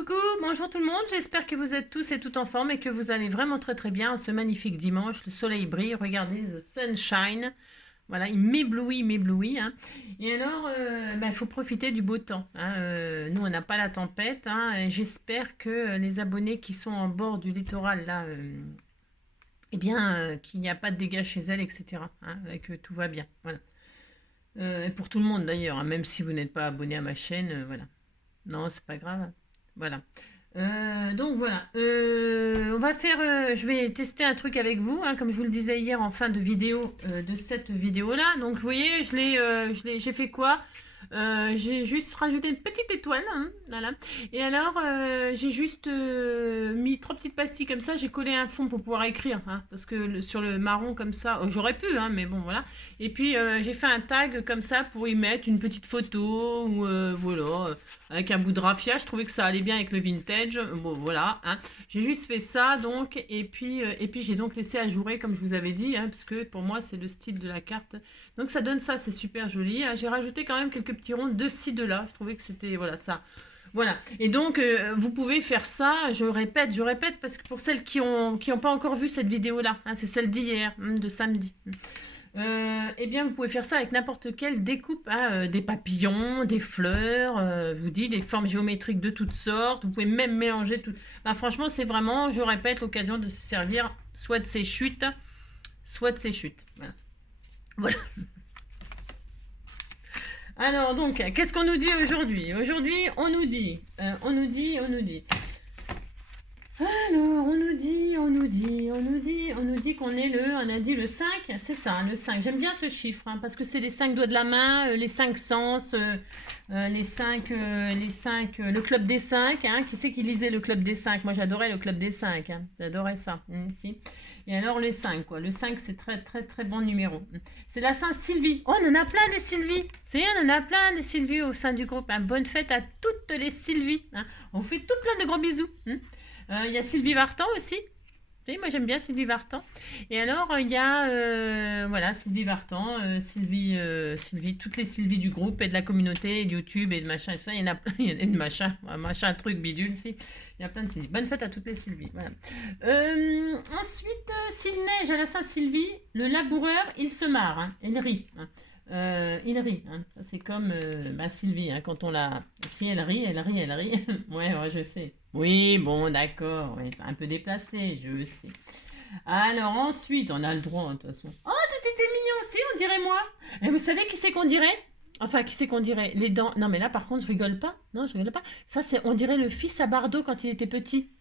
Coucou, bonjour tout le monde, j'espère que vous êtes tous et toutes en forme et que vous allez vraiment très très bien en ce magnifique dimanche. Le soleil brille, regardez, the sunshine. Voilà, il m'éblouit. Hein. Et alors, il faut profiter du beau temps. Hein. Nous, on n'a pas la tempête. Hein, et j'espère que les abonnés qui sont en bord du littoral, là, qu'il n'y a pas de dégâts chez elles, etc. Hein, et que tout va bien. Voilà. Et pour tout le monde d'ailleurs, hein, même si vous n'êtes pas abonné à ma chaîne, voilà. Non, c'est pas grave. Voilà. Donc voilà. On va faire. Je vais tester un truc avec vous, hein, comme je vous le disais hier en fin de vidéo de cette vidéo-là. Donc vous voyez, j'ai fait quoi? J'ai juste rajouté une petite étoile, hein, voilà. Et alors, j'ai juste mis 3 petites pastilles comme ça. J'ai collé un fond pour pouvoir écrire, hein, parce que sur le marron comme ça, j'aurais pu, hein, mais bon, voilà. Et puis j'ai fait un tag comme ça pour y mettre une petite photo ou voilà, avec un bout de raffia. Je trouvais que ça allait bien avec le vintage. Bon, voilà. Hein. J'ai juste fait ça, donc, et puis j'ai donc laissé ajourer comme je vous avais dit, hein, parce que pour moi c'est le style de la carte. Donc ça donne ça, c'est super joli. Hein. J'ai rajouté quand même quelques petits ronds de ci, de là. Je trouvais que c'était, voilà, ça. Voilà. Et donc, vous pouvez faire ça, je répète, parce que pour celles qui ont pas encore vu cette vidéo-là, hein, c'est celle d'hier, de samedi. Eh bien, vous pouvez faire ça avec n'importe quelle découpe, hein, des papillons, des fleurs, je vous dis, des formes géométriques de toutes sortes. Vous pouvez même mélanger tout. Bah, franchement, c'est vraiment, je répète, l'occasion de se servir soit de ces chutes, soit de ces chutes. Voilà. Voilà. Alors, donc, qu'est-ce qu'on nous dit aujourd'hui? Aujourd'hui, on nous dit. Alors, on nous dit qu'on est on a dit le 5, c'est ça, hein, le 5. J'aime bien ce chiffre, hein, parce que c'est les 5 doigts de la main, les 5 sens, les 5, le club des 5, hein. Qui c'est qui lisait le club des 5? Moi, j'adorais le club des 5, hein. J'adorais ça, si. Et alors, les 5, quoi. Le 5, c'est très, très, très bon numéro. C'est la Saint-Sylvie. Oh, on en a plein des Sylvie. C'est on en a plein des Sylvie au sein du groupe. Hein. Bonne fête à toutes les Sylvie. Hein. On vous fait tout plein de gros bisous. Hein. Il y a Sylvie Vartan aussi. Vous savez, moi j'aime bien Sylvie Vartan. Et alors il y a voilà, Sylvie Vartan, Sylvie, toutes les Sylvie du groupe et de la communauté, et de YouTube et de machin et tout ça. Il y en a plein, il y en a de machin truc bidule si. Il y a plein de Sylvie. Bonne fête à toutes les Sylvie. Voilà. Ensuite, s'il neige à la Saint-Sylvie, le laboureur il se marre, hein, il rit. Hein. Il rit, hein. Ça c'est comme Sylvie, hein, quand on la... Si elle rit, elle rit, elle rit. Ouais, je sais. Oui, bon, d'accord, ouais, c'est un peu déplacé, je sais. Alors ensuite, on a le droit, de toute façon. Oh, t'étais mignon aussi, on dirait moi. Et vous savez qui c'est qu'on dirait? Enfin, qui c'est qu'on dirait? Les dents. Non, mais là, par contre, je rigole pas. Non, je rigole pas. Ça, c'est, on dirait le fils à Bardot quand il était petit.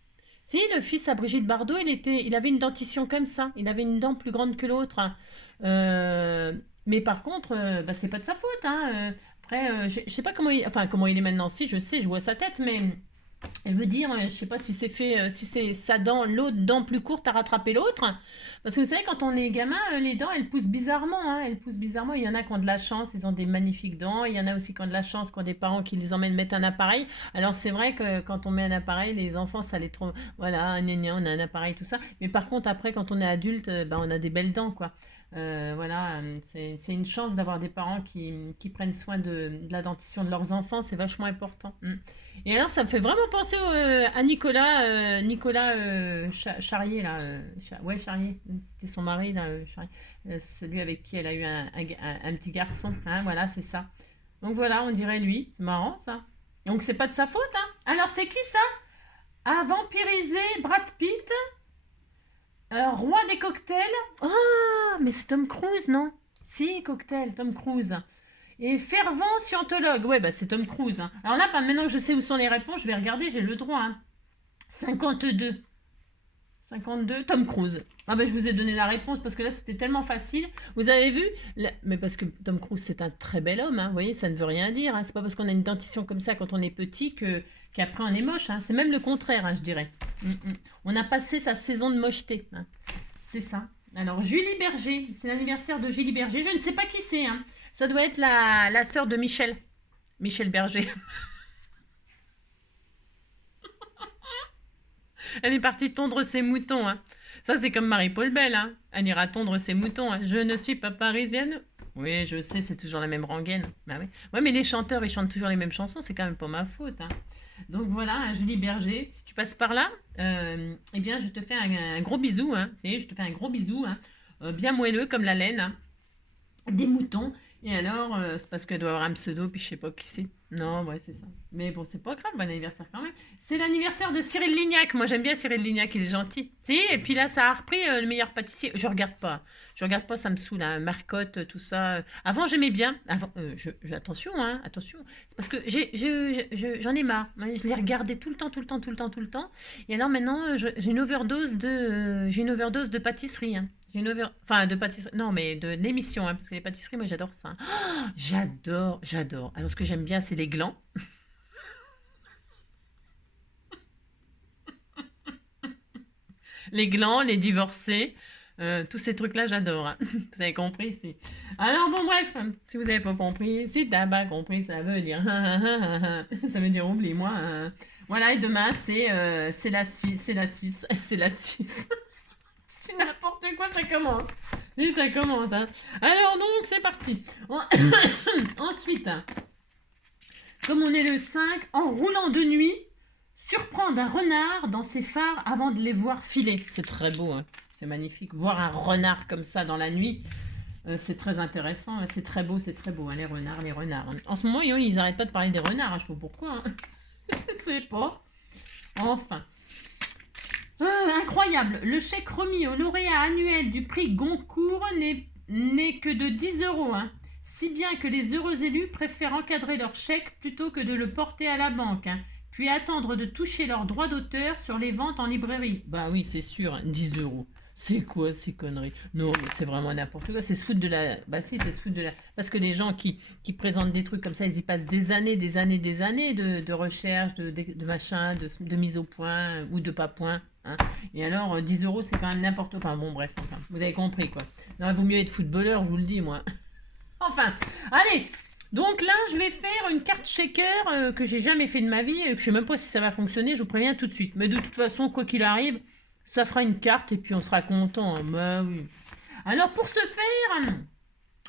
Si, le fils à Brigitte Bardot, il avait une dentition comme ça. Il avait une dent plus grande que l'autre. Mais par contre, c'est pas de sa faute. Hein. Après, je sais pas comment il est maintenant. Si, je sais, je vois sa tête, mais je veux dire, je sais pas si c'est fait, si c'est sa dent, l'autre dent plus courte à rattraper l'autre. Parce que vous savez, quand on est gamin, les dents, elles poussent bizarrement. Hein, elles poussent bizarrement. Il y en a qui ont de la chance, ils ont des magnifiques dents. Il y en a aussi qui ont de la chance, qui ont des parents qui les emmènent mettre un appareil. Alors c'est vrai que quand on met un appareil, les enfants, ça les trouve, voilà, gna gna, on a un appareil, tout ça. Mais par contre, après, quand on est adulte, on a des belles dents, quoi. Voilà, c'est une chance d'avoir des parents qui prennent soin de la dentition de leurs enfants, c'est vachement important. Et alors, ça me fait vraiment penser à Nicolas Charrier, là. Ouais, Charrier, c'était son mari, là, Charrier, celui avec qui elle a eu un petit garçon. Hein, voilà, c'est ça. Donc voilà, on dirait lui. C'est marrant, ça. Donc, c'est pas de sa faute, hein. Alors, c'est qui ça? A vampirisé Brad Pitt, roi des cocktails. Ah, mais c'est Tom Cruise, non? Si, cocktail, Tom Cruise. Et fervent scientologue. Ouais, c'est Tom Cruise. Hein. Alors là, maintenant que je sais où sont les réponses, je vais regarder, j'ai le droit. Hein. 52. 52, Tom Cruise. Ah je vous ai donné la réponse parce que là, c'était tellement facile. Vous avez vu Mais parce que Tom Cruise, c'est un très bel homme. Hein. Vous voyez, ça ne veut rien dire. Hein. C'est pas parce qu'on a une dentition comme ça quand on est petit qu'après on est moche. Hein. C'est même le contraire, hein, je dirais. On a passé sa saison de mocheté. Hein. C'est ça. Alors, Julie Berger. C'est l'anniversaire de Julie Berger. Je ne sais pas qui c'est. Hein. Ça doit être la sœur de Michel. Michel Berger. Elle est partie tondre ses moutons. Hein. Ça, c'est comme Marie-Paul Bell. Hein. Elle ira tondre ses moutons. Hein. Je ne suis pas parisienne. Oui, je sais, c'est toujours la même rengaine. Bah oui. Ouais, mais les chanteurs, ils chantent toujours les mêmes chansons, c'est quand même pas ma faute, hein. Donc voilà, hein, Julie Berger, si tu passes par là, eh bien, je te fais un gros bisou, hein. Je te fais un gros bisou, hein. Bien moelleux comme la laine, hein. Des moutons. Et alors, c'est parce qu'elle doit avoir un pseudo, puis je sais pas qui c'est. Non, ouais, c'est ça. Mais bon, c'est pas grave, bon anniversaire quand même. C'est l'anniversaire de Cyril Lignac. Moi, j'aime bien Cyril Lignac, il est gentil. Si, et puis là, ça a repris le meilleur pâtissier. Je regarde pas. Je regarde pas, ça me saoule, hein. Marcotte, tout ça. Avant, j'aimais bien. Avant, attention, hein, attention. C'est parce que j'en ai marre. Je les regardais tout le temps, tout le temps, tout le temps, tout le temps. Et alors maintenant, j'ai une overdose de pâtisserie, hein. Enfin, de pâtisserie. Non, mais de l'émission, hein, parce que les pâtisseries, moi, j'adore ça. Oh, j'adore, j'adore. Alors, ce que j'aime bien, c'est les glands. Les glands, les divorcés. Tous ces trucs-là, j'adore, hein. Vous avez compris, si. Alors, bon, bref, si vous n'avez pas compris, si t'as pas compris, ça veut dire. Ça veut dire oublie-moi, hein. Voilà, et demain, c'est la 6. C'est la 6. C'est la 6. C'est n'importe quoi, ça commence. Et ça commence, hein. Alors donc, c'est parti. Ensuite, hein, comme on est le 5, en roulant de nuit, surprendre un renard dans ses phares avant de les voir filer. C'est très beau, hein. C'est magnifique. Voir un renard comme ça dans la nuit, c'est très intéressant. C'est très beau, hein, les renards, les renards. En ce moment, ils n'arrêtent pas de parler des renards, hein, je sais pas pourquoi, hein. Je ne sais pas. Enfin. Incroyable, le chèque remis au lauréat annuel du prix Goncourt n'est que de 10 euros, hein. Si bien que les heureux élus préfèrent encadrer leur chèque plutôt que de le porter à la banque, hein, puis attendre de toucher leurs droits d'auteur sur les ventes en librairie. Bah oui, c'est sûr, hein, 10 euros. C'est quoi ces conneries? Non, mais c'est vraiment n'importe quoi. C'est se foutre de la... Bah si, c'est se foutre de la... Parce que les gens qui présentent des trucs comme ça, ils y passent des années, des années, des années de recherche, de machin, de mise au point ou de pas point, hein. Et alors, 10 euros, c'est quand même n'importe quoi. Enfin, bon, bref, enfin, vous avez compris, quoi. Non, il vaut mieux être footballeur, je vous le dis, moi. Enfin, allez. Donc là, je vais faire une carte shaker que j'ai jamais fait de ma vie, et que je sais même pas si ça va fonctionner, je vous préviens tout de suite. Mais de toute façon, quoi qu'il arrive, ça fera une carte et puis on sera content, hein. Bah oui. Alors pour ce faire,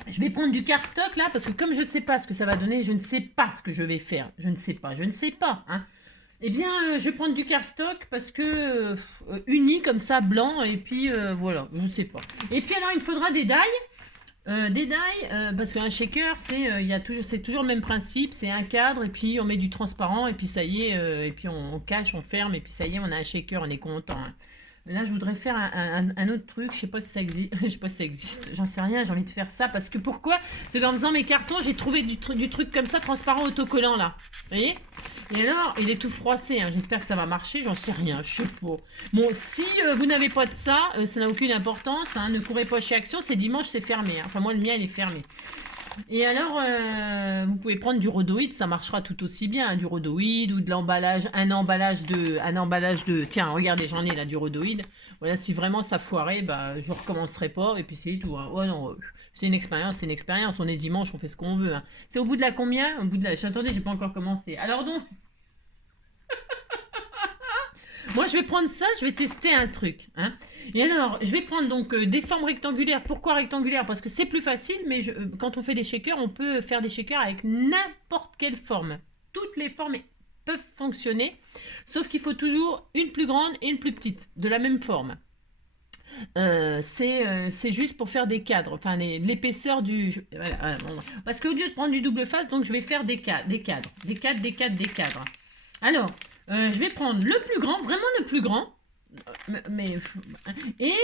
je vais prendre du cardstock là, parce que comme je ne sais pas ce que ça va donner, je ne sais pas ce que je vais faire. Je ne sais pas, hein. Eh bien, je vais prendre du cardstock parce que uni comme ça, blanc, et puis voilà, je ne sais pas. Et puis alors, il me faudra des dailles. Parce qu'un shaker, c'est toujours le même principe, c'est un cadre, et puis on met du transparent, et puis ça y est, et puis on cache, on ferme, et puis ça y est, on a un shaker, on est content, hein. Là, je voudrais faire un autre truc. Je sais pas si ça existe. Je sais pas si ça existe. J'en sais rien. J'ai envie de faire ça parce que pourquoi? Parce qu'en faisant mes cartons, j'ai trouvé du truc comme ça, transparent, autocollant là. Vous voyez? Et alors, il est tout froissé, hein. J'espère que ça va marcher. J'en sais rien. Je sais pas. Bon, si vous n'avez pas de ça, ça n'a aucune importance, hein. Ne courez pas chez Action. C'est dimanche, c'est fermé, hein. Enfin, moi, le mien, il est fermé. Et alors, vous pouvez prendre du rhodoïde, ça marchera tout aussi bien, hein, du rhodoïde ou de l'emballage, un emballage de, tiens, regardez, j'en ai là du rhodoïde. Voilà, si vraiment ça foirait, bah, je recommencerai pas et puis c'est tout, hein. Ouais, non, c'est une expérience, On est dimanche, on fait ce qu'on veut, hein. C'est au bout de la combien? Au bout de la, attendez, j'ai pas encore commencé. Alors donc, moi, je vais prendre ça, je vais tester un truc, hein. Et alors, je vais prendre donc des formes rectangulaires. Pourquoi rectangulaires? Parce que c'est plus facile, mais quand on fait des shakers, on peut faire des shakers avec n'importe quelle forme. Toutes les formes peuvent fonctionner, sauf qu'il faut toujours une plus grande et une plus petite, de la même forme. C'est juste pour faire des cadres, enfin l'épaisseur du... Voilà, bon. Parce qu'au lieu de prendre du double face, donc je vais faire des cadres. Alors, je vais prendre le plus grand, vraiment le plus grand, et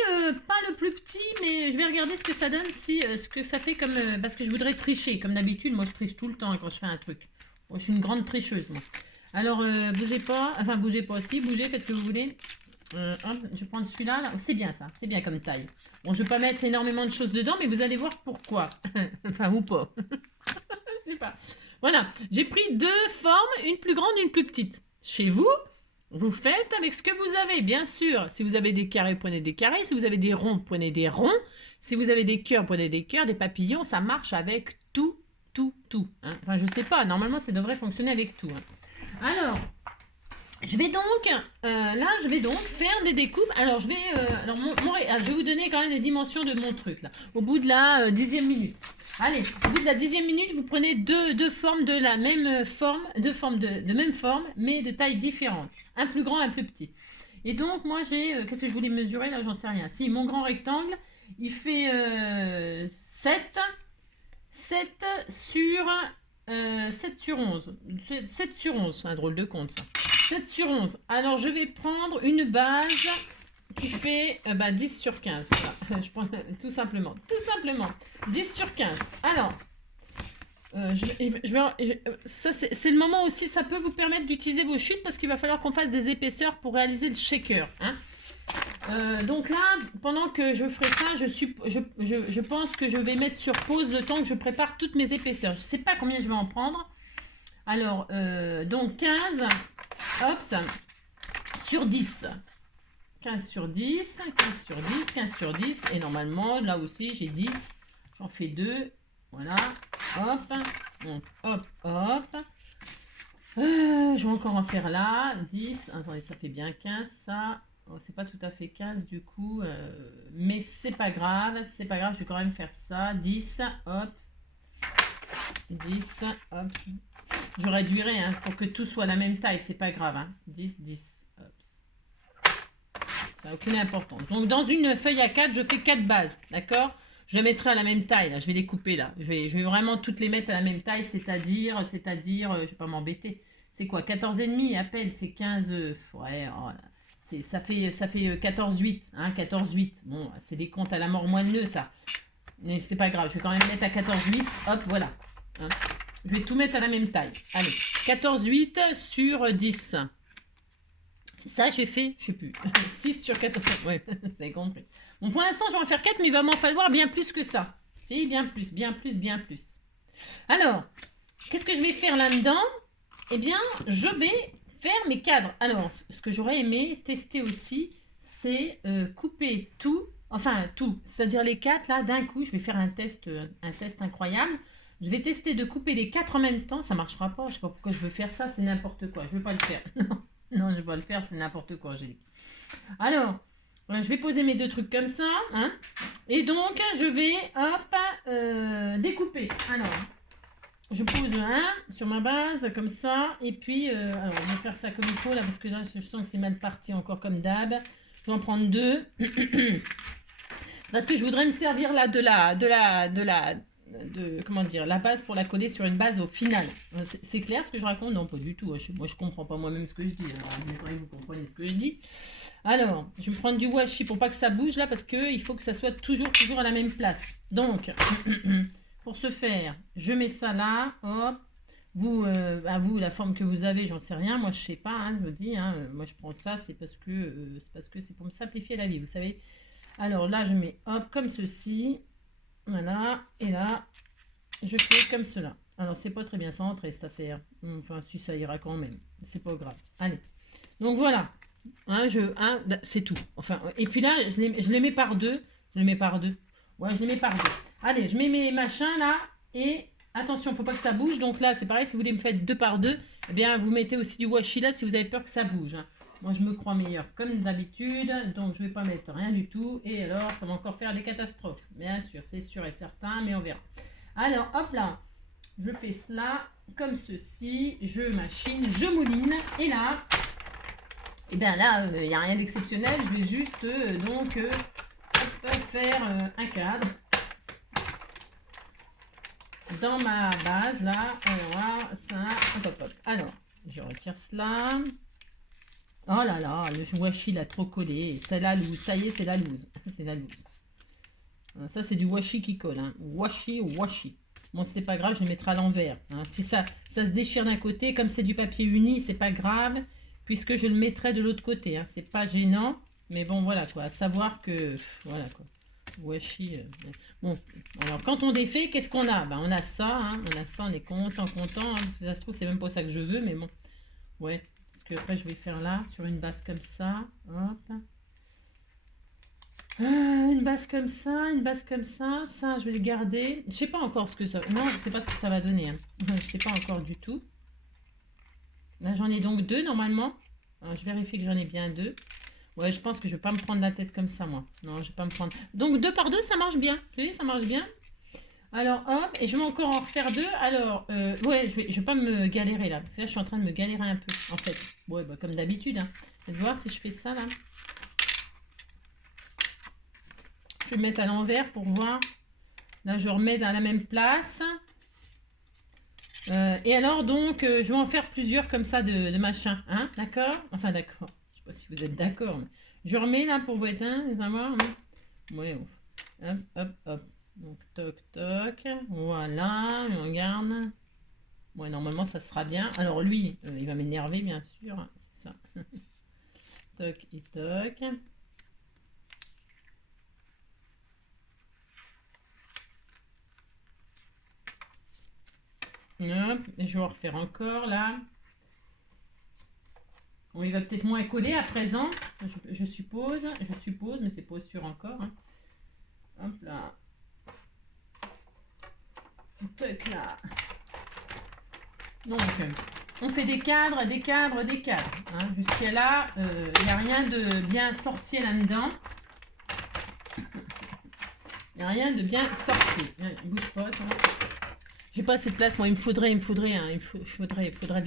pas le plus petit, mais je vais regarder ce que ça donne, ce que ça fait comme... parce que je voudrais tricher, comme d'habitude, moi je triche tout le temps quand je fais un truc. Moi, je suis une grande tricheuse, moi. Alors, bougez pas, enfin bougez pas aussi, bougez, faites ce que vous voulez. Hop, je vais prendre celui-là, là. Oh, c'est bien ça, c'est bien comme taille. Bon, je vais pas mettre énormément de choses dedans, mais vous allez voir pourquoi. Enfin, ou pas. Je sais pas. Voilà, j'ai pris deux formes, une plus grande et une plus petite. Chez vous, vous faites avec ce que vous avez, bien sûr. Si vous avez des carrés, prenez des carrés. Si vous avez des ronds, prenez des ronds. Si vous avez des cœurs, prenez des cœurs. Des papillons, ça marche avec tout, tout, tout, hein. Enfin, je sais pas, normalement, ça devrait fonctionner avec tout, hein. Alors, Je vais donc, là, je vais donc faire des découpes. Alors, je vais, je vais vous donner quand même les dimensions de mon truc, là. Au bout de la 10e minute. Allez, au bout de la 10e minute, vous prenez deux formes de la même forme, deux formes de même forme, mais de taille différente. Un plus grand, un plus petit. Et donc, moi, j'ai, qu'est-ce que je voulais mesurer, là, j'en sais rien. Si, mon grand rectangle, il fait 7 sur 7 sur 11. 7 sur 11, c'est un drôle de compte, ça. 7 sur 11. Alors, je vais prendre une base qui fait 10 sur 15. Voilà. Je prends tout simplement. Tout simplement. 10 sur 15. Alors, ça, c'est le moment aussi, ça peut vous permettre d'utiliser vos chutes parce qu'il va falloir qu'on fasse des épaisseurs pour réaliser le shaker. Hein. Donc là, pendant que je ferai ça, je pense que je vais mettre sur pause le temps que je prépare toutes mes épaisseurs. Je ne sais pas combien je vais en prendre. Alors, donc 15, hop, sur 10. 15 sur 10, 15 sur 10, 15 sur 10. Et normalement, là aussi, j'ai 10. J'en fais 2. Voilà. Hop. Donc, hop, hop. Je vais encore en faire là. 10. Attendez, ça fait bien 15, ça. Oh, c'est pas tout à fait 15 du coup. Mais c'est pas grave. C'est pas grave, je vais quand même faire ça. 10. Hop. 10. Hop. Je réduirai hein, pour que tout soit la même taille. C'est pas grave. Hein. 10, 10. Hop. Ça n'a aucune importance. Donc, dans une feuille à 4, je fais 4 bases. D'accord? Je les mettrai à la même taille. Là. Je vais les couper là. Je vais vraiment toutes les mettre à la même taille. C'est-à-dire, je ne vais pas m'embêter. C'est quoi? 14,5 à peine. C'est 15. Ouais, oh ça fait 14,8. Hein, 14,8. Bon, c'est des comptes à la mort moelleux, ça. Mais c'est pas grave. Je vais quand même mettre à 14,8. Hop, voilà. Hein. Je vais tout mettre à la même taille. Allez. 14,8 sur 10. C'est ça, j'ai fait, je sais plus. 6 sur 14. Ouais, vous avez compris. Bon, pour l'instant, je vais en faire 4, mais il va m'en falloir bien plus que ça. Si, bien plus, bien plus, bien plus. Alors, qu'est-ce que je vais faire là-dedans? Eh bien, je vais faire mes cadres. Alors, ce que j'aurais aimé tester aussi, c'est couper tout. Enfin, tout. C'est-à-dire les 4, là, d'un coup, je vais faire un test incroyable. Je vais tester de couper les 4 en même temps. Ça ne marchera pas. Je ne sais pas pourquoi je veux faire ça. C'est n'importe quoi. Je ne veux pas le faire. Non, je ne vais pas le faire. C'est n'importe quoi, Angélique. Alors, je vais poser mes deux trucs comme ça. Hein, et donc, je vais, hop, découper. Alors, je pose un sur ma base, comme ça. Et puis, alors, je vais faire ça comme il faut, là, parce que là, je sens que c'est mal parti encore comme d'hab. Je vais en prendre 2. Parce que je voudrais me servir là comment dire, la base pour la coller sur une base au final. C'est clair ce que je raconte? Non, pas du tout. Moi, je comprends pas moi-même ce que je dis. Alors, vous comprenez ce que je dis. Alors, je vais me prendre du washi pour pas que ça bouge là, parce qu'il faut que ça soit toujours à la même place. Donc, pour ce faire, je mets ça là. Hop. Vous, la forme que vous avez, j'en sais rien. Moi, je sais pas, hein, je vous dis. Hein, moi, je prends ça, c'est parce que c'est pour me simplifier la vie, vous savez. Alors là, je mets hop, comme ceci. Voilà. Et là, je fais comme cela. Alors, c'est pas très bien centré cette affaire. Enfin, si ça ira quand même. C'est pas grave. Allez. Donc voilà. Hein, c'est tout. Enfin, et puis là, je les mets par deux. Je les mets par deux. Ouais, je les mets par deux. Allez, je mets mes machins là. Et attention, faut pas que ça bouge. Donc là, c'est pareil. Si vous voulez me faire 2 par 2, eh bien, vous mettez aussi du washi là si vous avez peur que ça bouge. Hein. Moi, je me crois meilleur comme d'habitude, donc je ne vais pas mettre rien du tout. Et alors, ça va encore faire des catastrophes. Bien sûr, c'est sûr et certain, mais on verra. Alors, hop là, je fais cela comme ceci. Je machine, je mouline. Et là, et bien là, il n'y a rien d'exceptionnel. Je vais juste, faire un cadre dans ma base, là. Alors, ça, hop, hop. Alors, je retire cela. Oh là là, le washi l'a trop collé. C'est la loose. Ça y est, c'est la loose. C'est la loose. Ça, c'est du washi qui colle. Hein. Washi. Bon, c'est pas grave, je le mettrai à l'envers. Hein. Si ça se déchire d'un côté, comme c'est du papier uni, c'est pas grave, puisque je le mettrai de l'autre côté. Hein. C'est pas gênant. Mais bon, voilà quoi. À savoir que. Voilà quoi. Washi. Bon, alors quand on défait, qu'est-ce qu'on a? On a ça. Hein. On a ça, on est content. Hein, parce que ça se trouve, c'est même pas ça que je veux, mais bon. Ouais. Parce que après je vais faire là sur une base comme ça. Hop. Une base comme ça, une base comme ça. Ça, je vais le garder. Je sais pas encore ce que ça. Non, je sais pas ce que ça va donner. Hein. Je sais pas encore du tout. Là, j'en ai donc 2 normalement. Alors, je vérifie que j'en ai bien 2. Ouais, je pense que je vais pas me prendre la tête comme ça, moi. Non, je vais pas me prendre... Donc, 2 par 2, ça marche bien. Vous voyez, ça marche bien. Alors, hop, et je vais encore en refaire 2. Alors, ouais, je vais pas me galérer, là. Parce que là, je suis en train de me galérer un peu, en fait. Ouais, bah, comme d'habitude, hein. Je vais voir si je fais ça, là. Je vais mettre à l'envers pour voir. Là, je remets dans la même place. Et alors, donc, je vais en faire plusieurs comme ça de machin. Hein, d'accord? Enfin, d'accord. Je sais pas si vous êtes d'accord. Mais... Je remets là pour vous éteindre, les avoir. Ouais, hop, hop, hop. Donc, toc, toc. Voilà, et on regarde. Ouais, normalement, ça sera bien. Alors, lui, il va m'énerver, bien sûr. C'est ça. Toc et toc. Hop, et je vais en refaire encore là. Bon, il va peut-être moins coller à présent, je suppose, mais c'est pas sûr encore. Hein. Hop là. Toc là. Donc, on fait des cadres, des cadres, des cadres. Hein. Jusqu'à là, il n'y a rien de bien sorcier là-dedans. Il n'y a rien de bien sorcier. Bouge pas, toi. J'ai pas assez de place, moi, il me faudrait de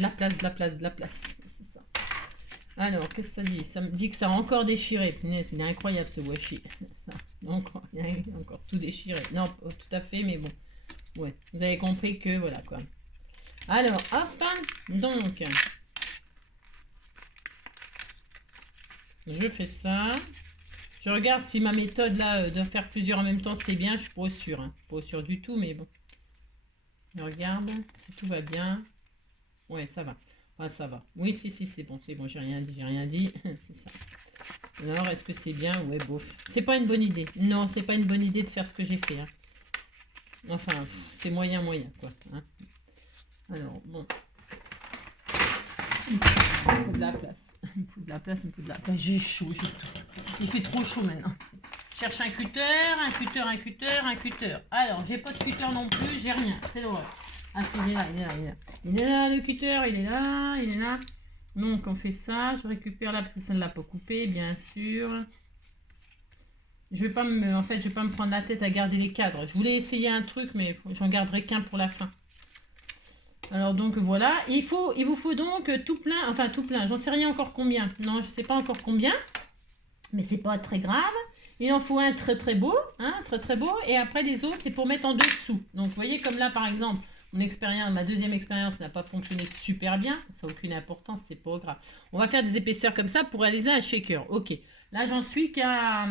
la place, de la place, de la place. C'est ça. Alors, qu'est-ce que ça dit? Ça me dit que ça a encore déchiré. Punaise, il est incroyable ce washi. Donc, il a encore tout déchiré. Non, pas tout à fait, mais bon. Ouais, vous avez compris que, voilà, quoi. Alors, hop, donc, je fais ça. Je regarde si ma méthode, là, de faire plusieurs en même temps, c'est bien. Je suis pas sûre, hein. Pas sûre du tout, mais bon. Je regarde si tout va bien. Ouais, ça va. Ah, ça va. Oui, si, c'est bon, j'ai rien dit, c'est ça. Alors, est-ce que c'est bien? Ouais, bof. C'est pas une bonne idée. Non, c'est pas une bonne idée de faire ce que j'ai fait. Hein. Enfin, c'est moyen, quoi. Hein. Alors, bon. Il me faut de la place. Il me faut de la place. J'ai chaud. Il fait trop chaud maintenant. Je cherche un cutter. Alors, j'ai pas de cutter non plus, j'ai rien. C'est l'horreur. Ah, il est là. Il est là, le cutter, il est là. Donc, on fait ça. Je récupère là, parce que ça ne l'a pas coupé, bien sûr. Je vais pas me prendre la tête à garder les cadres. Je voulais essayer un truc, mais j'en garderai qu'un pour la fin. Alors, donc, voilà. Il vous faut donc tout plein. J'en sais rien encore combien. Non, je sais pas encore combien. Mais c'est pas très grave. Il en faut un très beau, hein, très beau. Et après, les autres, c'est pour mettre en dessous. Donc, vous voyez, comme là, par exemple, ma deuxième expérience n'a pas fonctionné super bien. Ça n'a aucune importance, c'est pas grave. On va faire des épaisseurs comme ça pour réaliser un shaker. Ok. Là, j'en suis qu'à